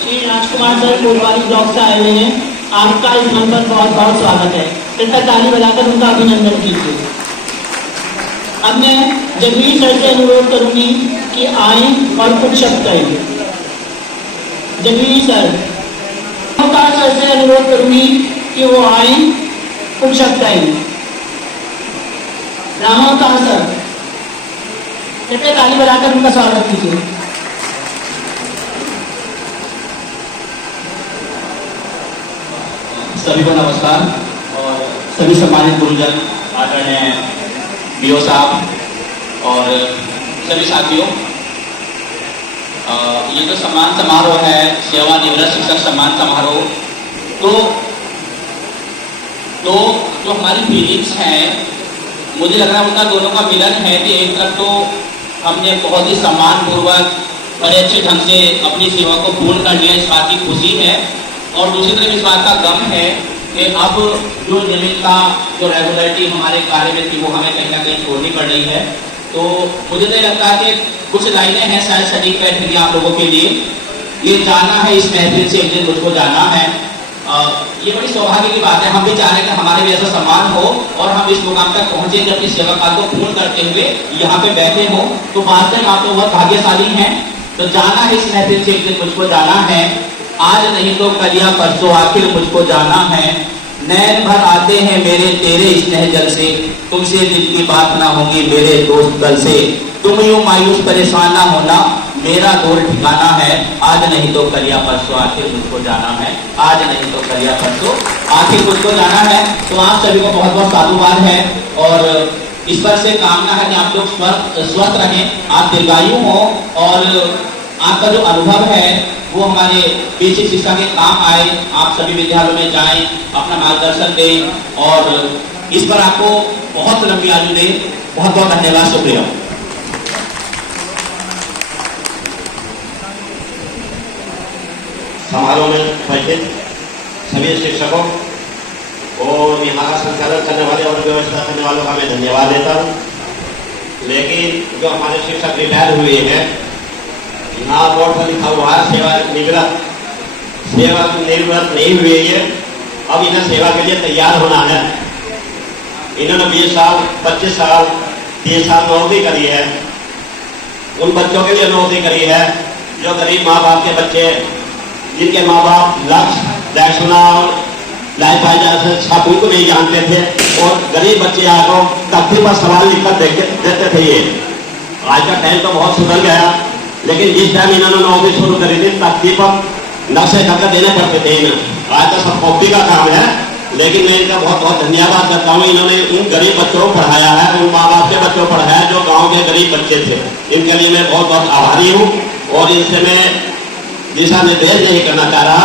श्री राजकुमार सर फुलवारी ब्लॉक से आए हुए हैं, आपका इस मंच पर बहुत बहुत स्वागत है। कृपया ताली बजाकर उनका अभिनंदन कीजिए। अब मैं जगवीर सर से अनुरोध करूंगी कि आए और कुछ शब्द कहें। जगवीर सर से अनुरोध करूंगी कि वो आए, कुछ शब्द कहें। रामावतार सर, कृपया ताली बजाकर उनका स्वागत कीजिए। सभी को नमस्कार और सभी सम्मानित गुरुजन, आदरणीय बीओ साहब और सभी साथियों, ये जो सम्मान समारोह है, सेवानिवृत्त शिक्षक सम्मान समारोह, तो जो हमारी फीलिंग्स हैं, मुझे लग रहा है उनका दोनों का मिलन है कि एक तरफ तो हमने बहुत ही सम्मानपूर्वक बड़े अच्छे ढंग से अपनी सेवा को पूर्ण कर लिया, इस बात की खुशी है, और दूसरी तरफ इस बात का गम है कि अब जो नियमितता, जो रेगुलरिटी हमारे कार्य में थी, वो हमें कहीं ना कहीं छोड़नी पड़ रही है। तो मुझे नहीं लगता कि कुछ लाइनें हैं शायद सटीक बैठेंगी आप लोगों के लिए। ये जाना है, इस महफिल से एक दिन मुझको जाना है, ये बड़ी सौभाग्य की बात है। हम भी चाह रहे हैं कि हमारे भी ऐसा सम्मान हो और हम इस मुकाम तक पहुंचे कि अपनी सेवा काल को पूर्ण करते हुए यहाँ पे बैठे हो। तो वास्तव में आप तो बहुत भाग्यशाली हैं। तो जाना है, इस महफिल से एक दिन मुझको जाना है, आज नहीं तो कल या परसों आखिर मुझको जाना है। नैन भर आते हैं मेरे तेरे स्नेह जल से, तुमसे दिल की बात ना होगी मेरे दोस्त दल से। तुम यूं मायूस परेशान ना होना, मेरा दूर ठिकाना है, आज नहीं तो कल या परसों आखिर मुझको जाना है, आज नहीं तो कल या परसों आखिर मुझको जाना है। तो आप सभी को बहुत बहुत साधुवाद है और ईश्वर से कामना है कि आप लोग स्वस्थ रहें, आप दीर्घायु हो और आपका जो अनुभव है वो हमारे बेसिक शिक्षा के काम आए। आप सभी विद्यालयों में जाएं, अपना मार्गदर्शन दें और इस पर आपको बहुत लंबी आयु दे। बहुत बहुत धन्यवाद, शुक्रिया। समारोह में उपस्थित सभी शिक्षकों और यहाँ का संचालन करने वाले और व्यवस्था करने वालों का मैं धन्यवाद देता हूँ। लेकिन जो हमारे शिक्षक रिटायर हुए हैं, यहाँ बोर्ड पर लिखा हुआ है सेवानिवृत्त नहीं हुए ये, अब इन्हें सेवा के लिए तैयार होना है। इन्होंने 20 साल, 25 साल, 30 साल नौकरी करी है। उन बच्चों के लिए नौकरी करी है जो गरीब माँ बाप के बच्चे, जिनके माँ बाप लक्ष्य सुना और लाइफ छापुई को नहीं जानते थे और गरीब बच्चे आकर तख्ती पर सवाल लिखकर देते थे। ये आज का टाइम तो बहुत सुधर गया, लेकिन जिस टाइम इन्होंने नौकरी शुरू करी थी तख्ती पर नक्शे करके देने पड़ते थे इन्हें। आज तो सब कॉपी का काम है, लेकिन मैं इनका बहुत बहुत धन्यवाद करता हूँ। इन्होंने उन गरीब बच्चों को पढ़ाया है, उन माँ बाप के बच्चों को पढ़ाया जो गाँव के गरीब बच्चे थे। इनके लिए मैं बहुत बहुत आभारी हूँ और इनसे मैं दिशा निर्देश नहीं करना चाह रहा,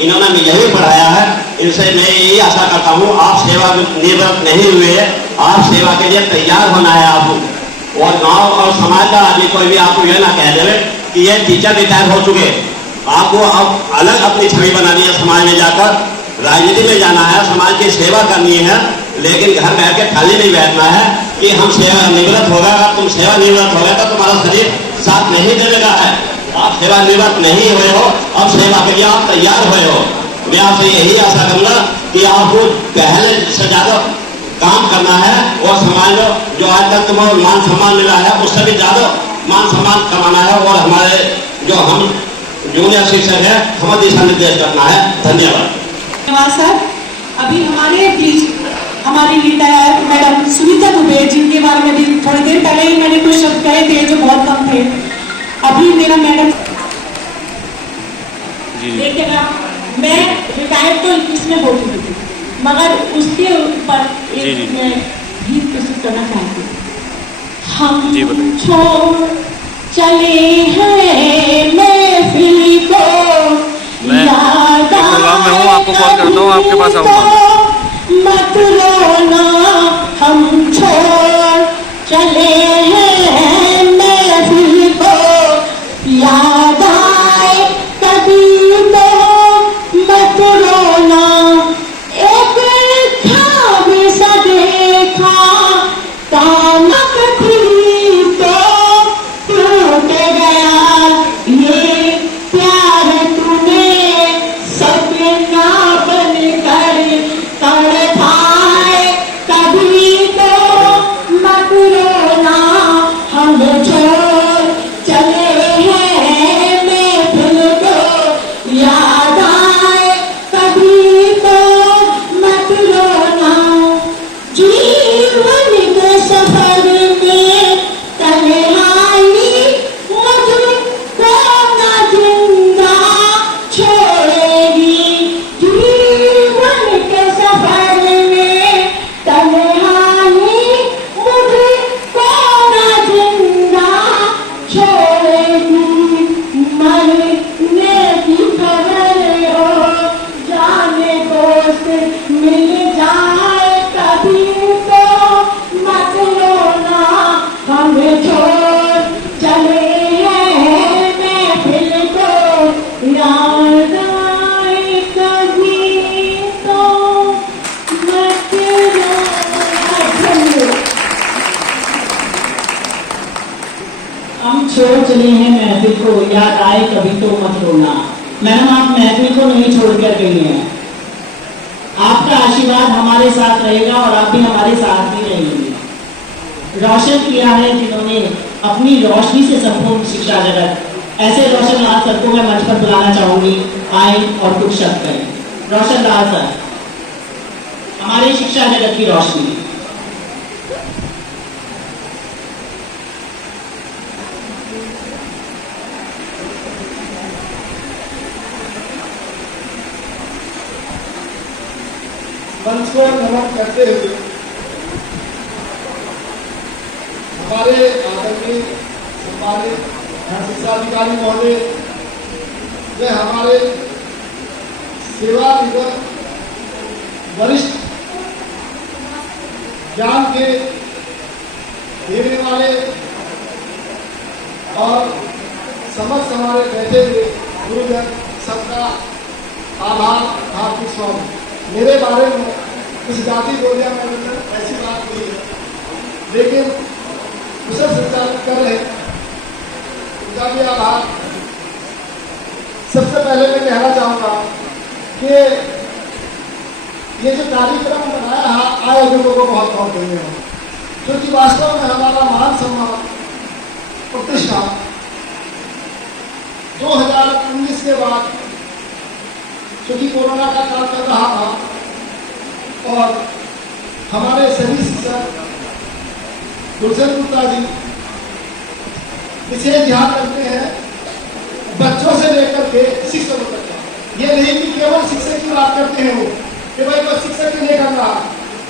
इन्होंने यही पढ़ाया है। इनसे मैं यही आशा करता हूँ, आप सेवा निवृत्त नहीं हुए, आप सेवा के लिए तैयार होना है आपको। और गांव और समाज का आदमी कोई भी आपको यह ना कह दे कि ये टीचर रिटायर हो चुके, आपको अब अलग अपनी छवि बनानी है। समाज में जाकर राजनीति में जाना है, समाज की सेवा करनी है, लेकिन घर बैठ के खाली नहीं बैठना है। कि हम सेवा निवृत्त होगा, अगर तुम सेवा निवृत्त हो गए तो तुम्हारा शरीर साथ नहीं देगा है। आप सेवा निवृत्त नहीं हुए हो, अब सेवा के लिए आप तैयार हुए हो। मैं आपसे यही आशा करूंगा कि आपको पहले से ज्यादा काम करना है और समाज में जो आज तक तुम्हें मान सम्मान मिला है उससे भी ज्यादा मान सम्मान कमाना है और हमारे जो हम जूनियर शिक्षक है हमें दिशा निर्देश करना है। धन्यवाद। धन्यवाद सर। अभी हमारे बीच हमारी रिटायर मैडम सुनीता दुबे, जिनके बारे में भी थोड़ी देर पहले ही मैंने कुछ शब्द कहे थे जो बहुत कम थे। अभी मेरा मैडम देखिएगा, मैं रिटायर तो इसमें हो चुकी थी, मगर उसके ऊपर एक मैं गीत प्रस्तुत करना चाहती हूँ। हम छोड़ चले हैं महफिल को, याद मैं हूँ, आपको कॉल करता हूँ, आपके पास आऊँगा। मत रोना, हम छोड़ चले हैं महफिल को, याद आए कभी तो मत रोना। एक ख्वाब सा देखा तामक थी तो टूट गया, ये प्यार तूने सपना बन कर तड़पाए कभी तो मत रोना। हम छोड़ चले हैं महफिल को, याद आए कभी तो मत रोना। जीवन के सफर में तन्हाई मुझको ना जिंदा छोड़ेगी, जीवन के सफर में तन्हाई मुझको ना जिंदा छोड़ेगी। मरने की खबर हो जाने दोस्त मिल जाए कभी तो मत रोना। हम छोड़ चले हैं महफिल को, याद आए कभी तो मत रोना। हम छोड़ चले हैं महफिल को, याद आए कभी तो मत रोना। मैडम, आप महफिल को नहीं छोड़ कर गई हैं, आपका आशीर्वाद हमारे साथ रहेगा और आप भी हमारे साथ ही रहेंगे। रोशन किया है जिन्होंने अपनी रोशनी से संपूर्ण शिक्षा जगत। ऐसे रोशन लाल सर को मैं मंच पर बुलाना चाहूंगी, आए और कुछ शब्द करें। रोशन लाल सर, हमारे शिक्षा जगत की रोशनी। मंच को नमन करते हुए हमारे आदरणीय सम्मानित शिक्षा अधिकारी महोदय, वे हमारे सेवा निवृत्त वरिष्ठ ज्ञान के देने वाले और समक्ष हमारे बैठे हुए गुरुजन सबका आभार हार्दिक स्वागत। मेरे बारे में कुछ जाति बोलियां मैंने ऐसी बात नहीं है, लेकिन उसे संचालित कर रहे उनका भी आभार। सबसे पहले मैं कहना चाहूँगा कि ये जो कार्यक्रम बनाया है आयोजकों को बहुत बहुत धन्यवाद, क्योंकि वास्तव में हमारा मान सम्मान प्रतिष्ठा 2019 के बाद, क्योंकि कोरोना का काल चल रहा था और हमारे सभी शिक्षक गुलशन गुप्ता जी विशेष ध्यान रखते हैं बच्चों से लेकर के शिक्षकों तक का। ये नहीं कि केवल शिक्षक की बात करते हैं वो कि भाई बस शिक्षक के लिए करना।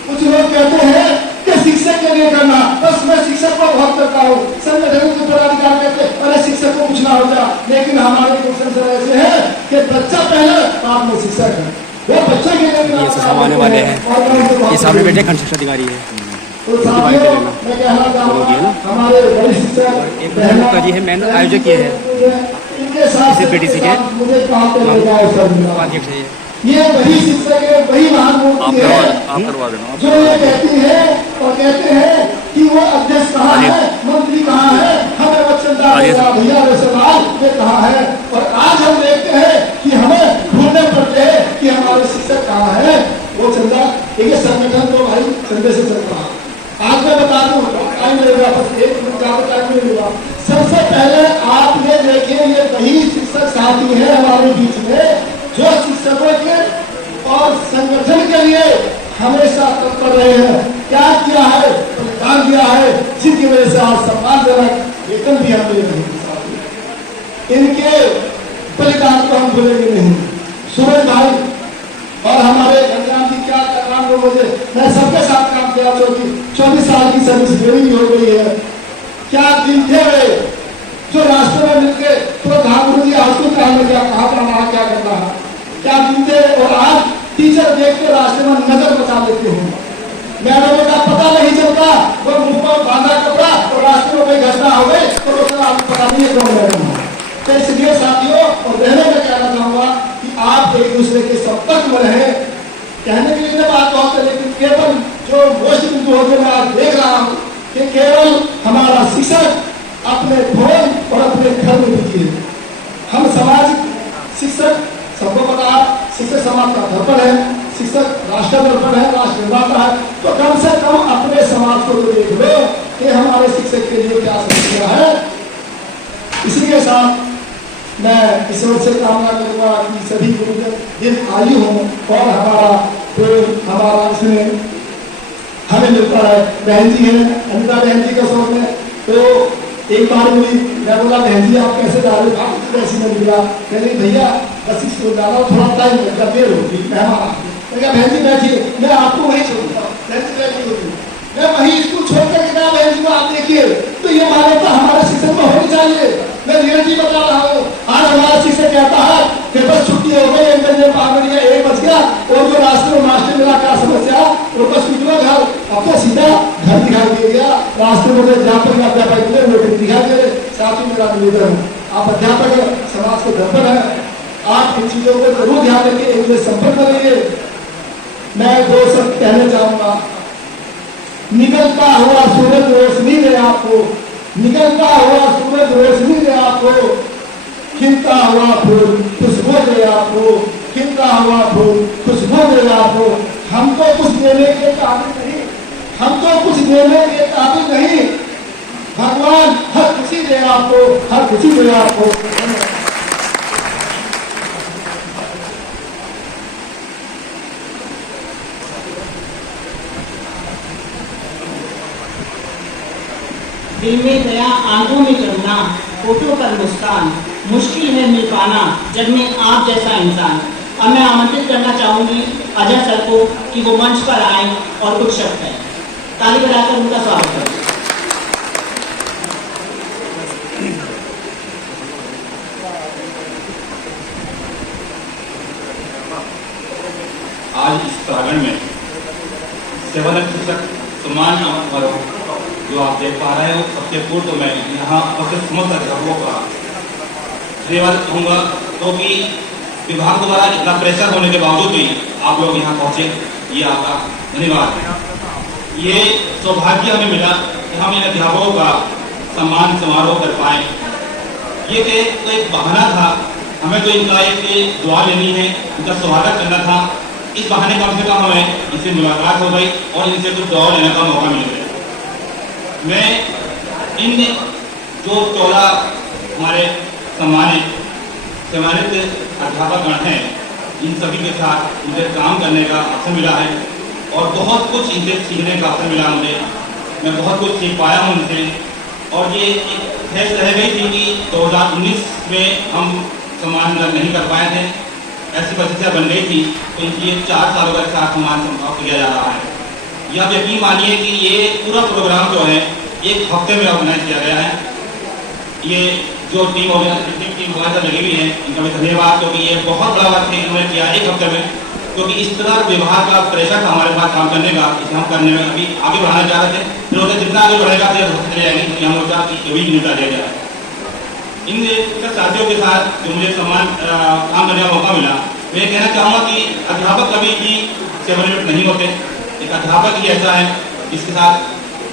कुछ लोग कहते हैं कि शिक्षक के लिए करना, बस मैं शिक्षक को बहुत करता हूँ, संगठन के पदाधिकारी कहते हैं अरे शिक्षक को कुछ ना होता, लेकिन हमारे गुलशन सर ऐसे है कि बच्चा पहले बाद में शिक्षक है। वो बच्चे के लिए आने वाले हैं, ये सामने बैठे खंड शिक्षा अधिकारी है। तो साथियों, मैं कहना चाहूँगा हमारे वरिष्ठ शिक्षक एक जी है, मैंने आयोजक किए हैं इनके साथ PTC के मुझे कहाँ पे ले जाए सर, उपाध्यक्ष है। ये वही शिक्षक है, वही महान मूर्ति है आप करवा देना। जो ये कहती है और कहते हैं कि वो अध्यक्ष कहाँ है, मंत्री कहाँ है, हमें वचनदार भैया वे सवाल ये कहाँ है। और आज हम देखते हैं कि हमें ढूंढने पड़ते हैं कि हमारे शिक्षक कहाँ है। वो चंदा एक संगठन तो भाई चंदे से चल रहा। आज मैं बता दूं, टाइम लगेगा, बस 1 मिनट ज्यादा टाइम नहीं मिलेगा। सबसे पहले आप ये देखिए, ये वही शिक्षक साथी है हमारे बीच में जो शिक्षकों के और संगठन के लिए हमेशा तत्पर रहे हैं। क्या किया है, बलिदान दिया है, जिसकी वजह से आज सम्मानजनक वेतन भी हम ले रहे हैं। इनके बलिदान को हम भूलेंगे नहीं। सूरज भाई और हमारे घनश्याम जी क्या काम को मुझे, मैं सबके साथ काम किया, 24 साल की सर्विस मेरी भी हो गई है। क्या दिन थे वे जो राष्ट्र में मिलकर प्रधानमंत्री जी हाउस में क्या कहा जाना, क्या करना है, क्या दिन थे। और आज टीचर देख के राष्ट्र में नजर बचा लेते हो। मैडमों का पता नहीं चलता, वो मुंह पर बांधा कपड़ा और राष्ट्र में कोई घटना हो गई तो उसका आपको पता नहीं है कौन मैडम है। तो इसलिए साथियों, और रहने में कहना चाहूंगा कि आप एक दूसरे के संपर्क में रहे। कहने के लिए बात बहुत है, लेकिन केवल जो मोस्ट बिंदु होते मैं आज देख रहा हूँ कि केवल हमारा शिक्षक अपने भवन और अपने घर में बिजी है। हम समाज शिक्षक सबको पता है, शिक्षक समाज का दर्पण है, शिक्षक राष्ट्र दर्पण है, राष्ट्र निर्माता है। तो कम से कम अपने समाज को तो देख लो कि हमारे शिक्षक के लिए क्या समस्या है। इसी के साथ मैं ईश्वर से कामना करूंगा कि सभी गुरु दिन आयु हो और हमारा इसमें हमें मिलता है। बहन जी है, अनिता बहन जी का शौक में, तो एक बार मुझे मैं बोला बहन जी आप कैसे जा रहे हो, आप कैसे नहीं मिला, कहने भैया बस इसको जा रहा हूँ, थोड़ा टाइम लगता, देर होगी, मेहमान। बहन जी बैठिए, मैं आपको वही छोड़ता हूँ, बहन जी बैठिए, मैं वही स्कूल छोड़ कर के बहन जी को आप देखिए। तो ये मान्यता हमारे शिक्षक में होनी चाहिए। मैं नीरज जी बता रहा हूँ, आज हमारा शिक्षक कहता है कि बस छुट्टी हो गई, 1 बजे 1 बज गया, और जो रास्ते में मास्टर मिला क्या समस्या, वो बस निकलो घर। अब तो सीधा घर दिखाई दे गया, रास्ते में अध्यापक अध्यापक मिले, नोटिस दिखाई दे रहे। साथ ही मेरा निवेदन है, आप अध्यापक समाज के दर्पण है, आप इन चीजों को जरूर ध्यान रखिए, इनसे संपर्क करिए। मैं 2 शब्द कहना चाहूंगा। निकलता हुआ सूरज रोशनी दे आपको, निकलता हुआ सूरज रोशनी दे आपको, खिलता हुआ फूल खुशबू दे आपको, खिलता हुआ फूल खुशबू दे आपको। हम तो कुछ देने के काबिल नहीं, हम तो कुछ देने के काबिल नहीं, भगवान हर खुशी दे आपको, हर खुशी दे आपको। दिल में दया, आंखों में करुणा, होठों पर मुस्कान, मुश्किल है मिल पाना जग में आप जैसा इंसान। अब मैं आमंत्रित करना चाहूंगी अजय सर को कि वो मंच पर आए और कुछ शब्द है। ताली बजाकर उनका स्वागत करें। आज इस प्रांगण में सेवारत शिक्षक सम्मान समारोह जो आप देख पा रहे हो, सबसे पूर्व तो मैं यहाँ उपस्थित समस्त अध्यापकों का धन्यवाद कहूँगा, क्योंकि विभाग द्वारा इतना प्रेशर होने के बावजूद भी आप लोग यहाँ पहुँचे, ये आपका धन्यवाद है। ये सौभाग्य हमें मिला कि हम इन अध्यापकों का सम्मान समारोह कर पाए। ये तो एक बहाना था, हमें तो इनका एक दुआ लेनी है, इनका स्वागत करना था। इस बहाने कम से कम हमें इनसे मुलाकात हो गई और इनसे कुछ दुआ लेने का मौका मिल गया। मैं इन जो 14 हमारे सम्मानित अध्यापकगण हैं, इन सभी के साथ मुझे काम करने का अवसर मिला है और बहुत कुछ इनसे सीखने का अवसर मिला मुझे। मैं बहुत कुछ सीख पाया हूँ इनसे। और ये एक ठेस रह गई थी कि 2019 में हम सम्मान नहीं कर पाए थे, ऐसी परिस्थितियाँ बन गई थी, तो इसलिए 4 सालों के साथ सम्मान समाप्त किया जा रहा है। यह यकीन मानिए कि ये पूरा प्रोग्राम जो है 1 हफ्ते में ऑर्गेनाइज किया गया है। ये जो टीम ऑर्गेनाइजिंग टीम हमारे लगी हुई है, इनका भी धन्यवाद, क्योंकि ये बहुत बड़ा वर्क इन्होंने किया 1 हफ्ते में, क्योंकि इस तरह विभाग का प्रेशर था हमारे पास काम करने का, इसे हम करने में अभी आगे बढ़ाना चाह रहे थे। फिर उन्हें जितना आगे बढ़ेगा फिर चले जाएगी, इसलिए हम लोग चाहते भी निपटा दिया जाए। इन साथियों के साथ जो मुझे सम्मान काम करने का मौका मिला, मैं कहना चाहूँगा कि अध्यापक कभी भी सेवानिवृत्त नहीं होते। एक अध्यापक ही ऐसा है जिसके साथ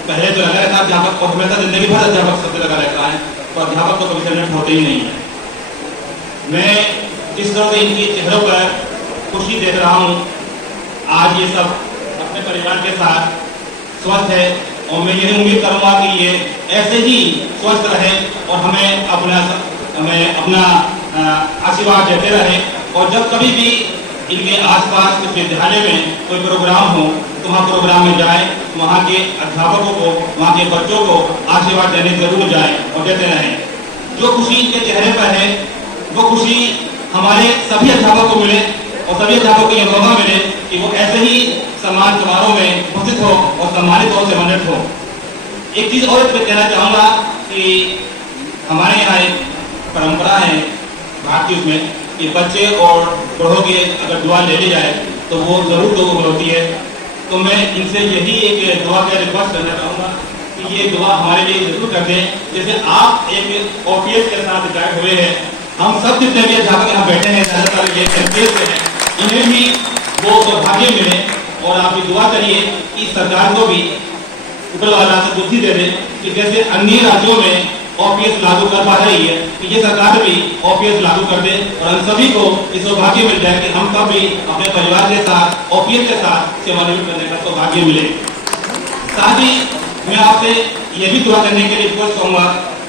पहले तो लगा रहता है अध्यापक, और हमेशा जिंदगी भर अध्यापक सबसे लगा रहता है, तो अध्यापक तो कभी सेवानिवृत्त होते ही नहीं है। मैं जिस तरह से इनके चेहरों पर खुशी देख रहा हूँ, आज ये सब अपने परिवार के साथ स्वस्थ है, और मैं यही उम्मीद करूँगा कि ये ऐसे ही स्वस्थ रहे और हमें अपना आशीर्वाद देते रहे। और जब कभी भी इनके आसपास कुछ विद्यालय में कोई प्रोग्राम हो तो वहाँ प्रोग्राम में जाए, वहाँ के अध्यापकों को, वहाँ के बच्चों को आशीर्वाद देने जरूर जाए और देते रहें। जो खुशी इनके चेहरे पर है वो खुशी हमारे सभी अध्यापकों को मिले, और सभी अध्यापकों को यह मौका मिले कि वो ऐसे ही सम्मान समारोह में उपस्थित हो और सम्मानित हो, सेवानिवृत्त हो। एक चीज़ और कहना चाहूँगा कि हमारे यहाँ एक परंपरा है भारतीय उसमें कि बच्चे और बड़ों की अगर दुआ ले ली जाए तो वो जरूर तो होती है। तो मैं इनसे यही एक दुआ का रिक्वेस्ट करना चाहूँगा कि ये दुआ हमारे लिए जरूर कर दें। जैसे आप एक OPS के साथ रिटायर्ड हुए हैं, हम सब जितने भी अध्यापक यहाँ बैठे हैं ज़्यादातर ये MPS से हैं, इन्हें भी वो सौभाग्य मिले। और आप ये दुआ करिए कि सरकार को भी ऊपर वाला से बुद्धि दे दे कि जैसे अन्य राज्यों में OPS लागू कर पा रही है कि ये सरकार भी OPS लागू कर दे, और हम सभी को इस सौभाग्य मिल जाए कि हम कभी अपने परिवार के साथ OPS के साथ सेवानिवृत्त करने का सौभाग्य मिले। साथ ही मैं आपसे ये भी दुआ करने के लिए रिक्वेस्ट करूँगा,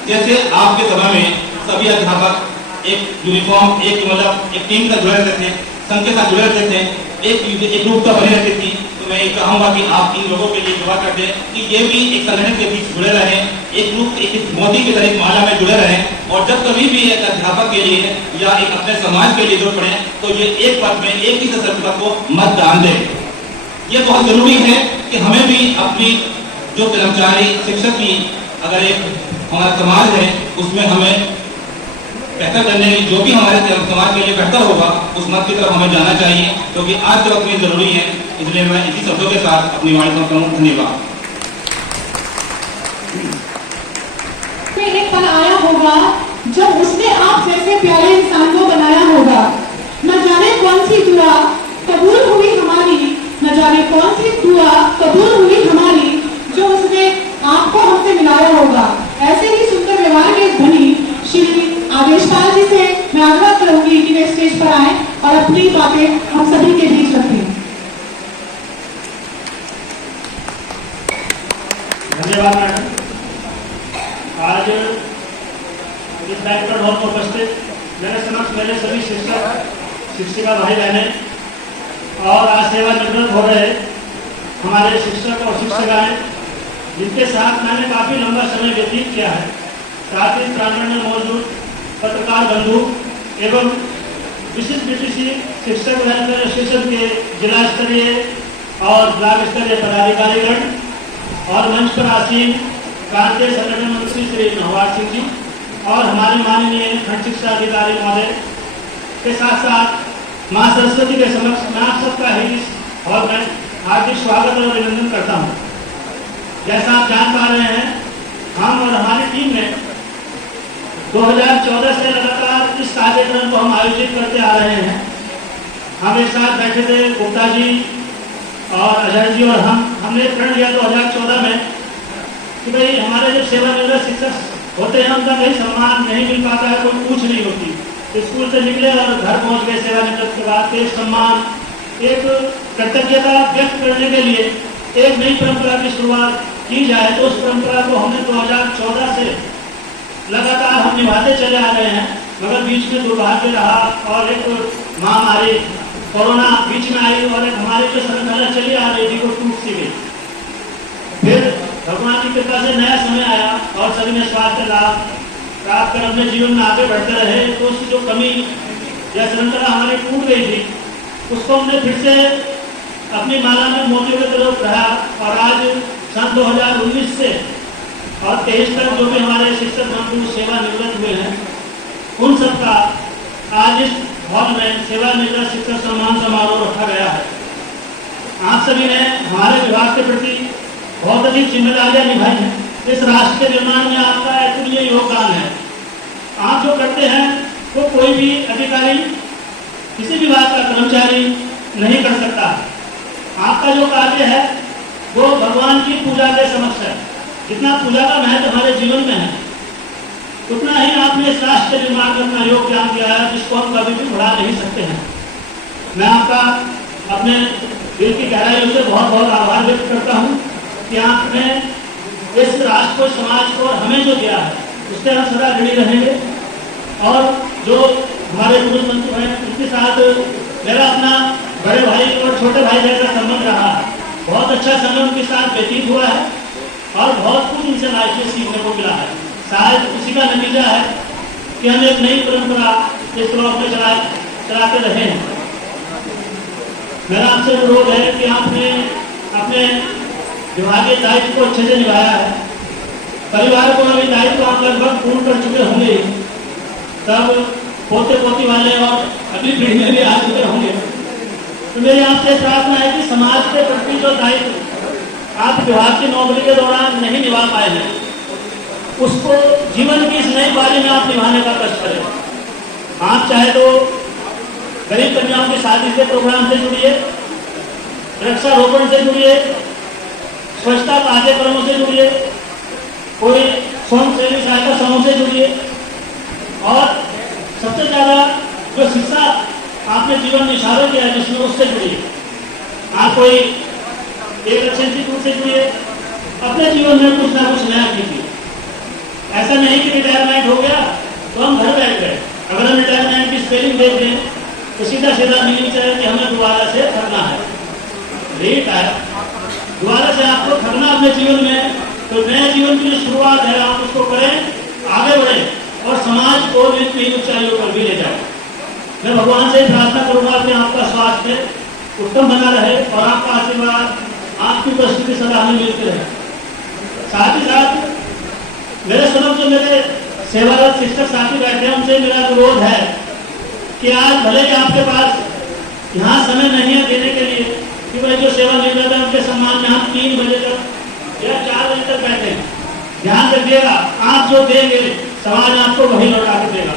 जैसे आपके सभा में सभी अध्यापक एक यूनिफॉर्म, एक टीम का जुड़े रहते थे, संघ के साथ जुड़े रहते थे, एक रूपता बनी रहती थी, तो मैं ये चाहूँगा कि आप इन लोगों के लिए दुआ कर दें कि ये भी एक संगठन के बीच जुड़े रहें, एक रूप एक मोदी की तरह माला में जुड़े रहें, और जब कभी भी एक अध्यापक के लिए या एक अपने समाज के लिए जरूरत पड़े तो ये एक पद में एक ही सदस्य को मतदान दें। ये बहुत जरूरी है कि हमें भी अपनी जो कर्मचारी शिक्षक की अगर एक हमारा समाज है उसमें हमें बेहतर करने के जो भी हमारे समाज के लिए बेहतर होगा उस मत की तरफ हमें जाना चाहिए, क्योंकि आज के वक्त में जरूरी है। इसलिए मैं इसी शब्दों के साथ अपनी वाणी समाप्त करूँ। धन्यवाद। एक पल आया होगा जब उसने आप जैसे प्यारे इंसान को बनाया होगा। न जाने कौन सी दुआ कबूल हुई हमारी, न जाने कौन सी दुआ कबूल हुई हमारी, जो उसने आपको हमसे मिलाया होगा। ऐसे ही सुंदर व्यवहार के धनी श्री आदेशपाल जी से मैं आग्रह करूंगी कि वे स्टेज पर आए और अपनी बातें हम सभी के बीच रखें। धन्यवाद मैडम। आज इस कार्यक्रम में उपस्थित मेरे समक्ष मेरे सभी शिक्षक शिक्षिका भाई बहनें और आज सेवानिवृत्त हो रहे हमारे शिक्षक और शिक्षिकाएं, जिनके साथ मैंने काफी लंबा समय व्यतीत किया है। साथ ही प्रांगण में मौजूद पत्रकार बंधु एवं विशिष्ट BTC शिक्षक वेलफेयर एसोसिएशन के जिला स्तरीय और ब्लॉक स्तरीय पदाधिकारीगण और मंच पर आसीन प्रांतीय संगठन मंत्री श्री नववार सिंह जी और हमारे माननीय खंड शिक्षा अधिकारी महोदय के साथ साथ मां सरस्वती के समक्ष मैं आप सबका ही इस हॉल में हार्दिक स्वागत और अभिनंदन करता हूँ। जैसा आप जान पा रहे हैं, हम और हमारी टीम ने 2014 से लगातार इस कार्यक्रम को हम आयोजित करते आ रहे हैं। हम एक साथ बैठे थे, गुप्ता जी और अजय जी और हमने प्रण लिया 2014 में कि भाई हमारे जो सेवानिवृत्त शिक्षक होते हैं उनका कहीं सम्मान नहीं मिल पाता है, कोई पूछ नहीं होती। स्कूल से निकले और घर पहुंच गए सेवानिवृत्त के बाद, एक सम्मान, एक कृतज्ञता व्यक्त करने के लिए एक नई परंपरा की शुरुआत की जाए। तो उस परंपरा को हमने 2014 से लगातार हम निभाते चले आ रहे हैं, मगर बीच में दुर्भाग्य रहा और एक महामारी कोरोना बीच में आई और एक हमारी जो श्रृंखला चली आ रही थी वो टूट सी गई। फिर भगवान की कृपा से नया समय आया और सभी ने स्वास्थ्य लाभ प्राप्त कर अपने जीवन में आगे बढ़ते रहे। तो उसकी जो कमी या श्रृंखला हमारी टूट गई थी उसको हमने फिर से अपनी माला में मोती की तरफ रहा और आज सन 2019 से और 23 तक जो भी हमारे शिक्षक बंधु सेवानिवृत्त हुए हैं उन सबका आज इस हॉल में सेवानिवृत्त शिक्षक सम्मान समारोह रखा गया है। आप सभी ने हमारे विभाग के प्रति बहुत अधिक जिम्मेदारियां निभाई हैं। इस राष्ट्र के निर्माण में आपका अतुल्य योगदान है। आप जो करते हैं वो कोई भी अधिकारी किसी विभाग का कर्मचारी नहीं कर सकता। आपका जो कार्य है वो भगवान की पूजा के समक्ष है। जितना पूजा का महत्व हमारे जीवन में है, उतना ही आपने इस राष्ट्र के निर्माण में अपना योगदान दिया है, जिसको हम कभी भी भुला नहीं सकते हैं। मैं आपका अपने दिल की गहराइयों से बहुत बहुत आभार व्यक्त करता हूँ कि आपने इस राष्ट्र को, समाज को, हमें जो दिया है उससे हम सदा ऋणी रहेंगे। और जो हमारे पुरुष बंधु हैं उनके साथ मेरा अपना बड़े भाई और छोटे भाई जैसा संबंध रहा है। बहुत अच्छा समय उनके साथ व्यतीत हुआ है और बहुत कुछ उनसे लाइफ में सीखने को मिला है। शायद उसी का नतीजा है कि हम एक नई परंपरा इस ब्लॉक में चलाते रहे हैं। मेरा आपसे अनुरोध है कि आपने अपने विभागीय दायित्व को अच्छे से निभाया है। परिवार को अभी दायित्व आप लगभग पूर्ण कर चुके होंगे, तब पोते पोती वाले और अगली पीढ़ी में भी आ चुके होंगे। तो मेरी आपसे प्रार्थना है कि समाज के प्रति जो दायित्व आप विभाग की नौकरी के दौरान नहीं निभा पाए हैं, उसको जीवन की इस नई पारी में आप निभाने का कष्ट करें। आप चाहे तो गरीब कन्याओं की शादी के प्रोग्राम से जुड़िए, वृक्षारोपण से जुड़िए, स्वच्छता कार्यक्रमों से जुड़िए, कोई स्वयं सेवी सहायता समूह से जुड़िए, और सबसे ज़्यादा जो शिक्षा आपने जीवन में इशारा किया है जिसमें उससे जुड़िए। आप कोई एक अच्छे इंस्टीट्यूट से जुड़िए, अपने जीवन में कुछ ना कुछ नया कीजिए। ऐसा नहीं कि रिटायरमेंट हो गया तो हम घर बैठ गए। अगर हम रिटायरमेंट की स्पेलिंग देख लें तो सीधा सीधा मीनिंग है कि हमें दोबारा से थकना है। रिटायर दोबारा से आपको थकना अपने जीवन में, तो नए जीवन की जो शुरुआत है आप उसको करें, आगे बढ़ें और समाज को नई ऊंचाइयों पर भी ले जाए। मैं भगवान से प्रार्थना करूंगा कि आपका स्वास्थ्य उत्तम बना रहे और आपका आशीर्वाद, आपकी उपस्थिति सदा हमें मिलती रहे। साथ ही साथ मेरे समझ जो मेरे सेवारत शिक्षक साथी बैठे हैं उनसे मेरा अनुरोध है कि आज भले ही आपके पास यहाँ समय नहीं है देने के लिए कि भाई जो सेवानिवृत्त है उनके सम्मान में हम 3 बजे तक या 4 बजे तक बैठे हैं, ध्यान रखिएगा आप जो देंगे समाज आपको वही लौटा के देगा।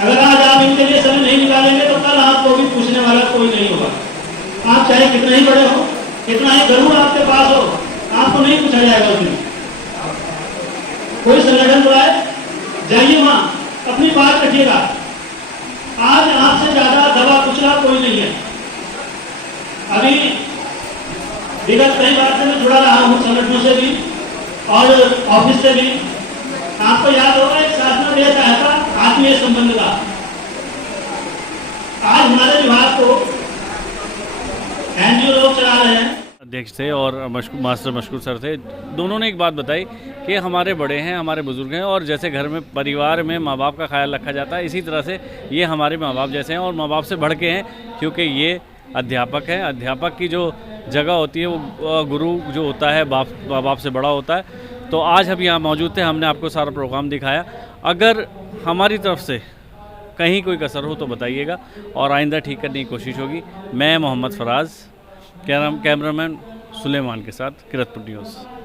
अगर आज आप इनके लिए समय नहीं निकालेंगे तो कल आपको भी पूछने वाला कोई नहीं होगा। आप चाहे कितना ही बड़े हो, कितना ही गरुड़ आपके पास हो, आपको नहीं पूछा जाएगा उस दिन। कोई संगठन तो है, जाइए वहां अपनी बात रखिएगा। आज आपसे ज्यादा दबा कुचला कोई नहीं है। अभी विगत कई बार से मैं जुड़ा रहा हूँ संगठनों से भी और ऑफिस से भी। आपको याद होगा एक शासना दिया था था आत्मीय संबंध का। आज हमारे विभाग को एनजीओ लोग चला रहे हैं। अध्यक्ष थे और मास्टर मशकूर सर थे, दोनों ने एक बात बताई कि हमारे बड़े हैं, हमारे बुजुर्ग हैं और जैसे घर में परिवार में माँ बाप का ख्याल रखा जाता है, इसी तरह से ये हमारे माँ बाप जैसे हैं और माँ बाप से बढ़ के हैं, क्योंकि ये अध्यापक हैं। अध्यापक की जो जगह होती है वो गुरु जो होता है माँ बाप से बड़ा होता है। तो आज हम यहाँ मौजूद थे, हमने आपको सारा प्रोग्राम दिखाया। अगर हमारी तरफ से कहीं कोई कसर हो तो बताइएगा और आइंदा ठीक करने की कोशिश होगी। मैं मोहम्मद फराज, कैमरामैन सुलेमान के साथ, किरतपुर न्यूज़।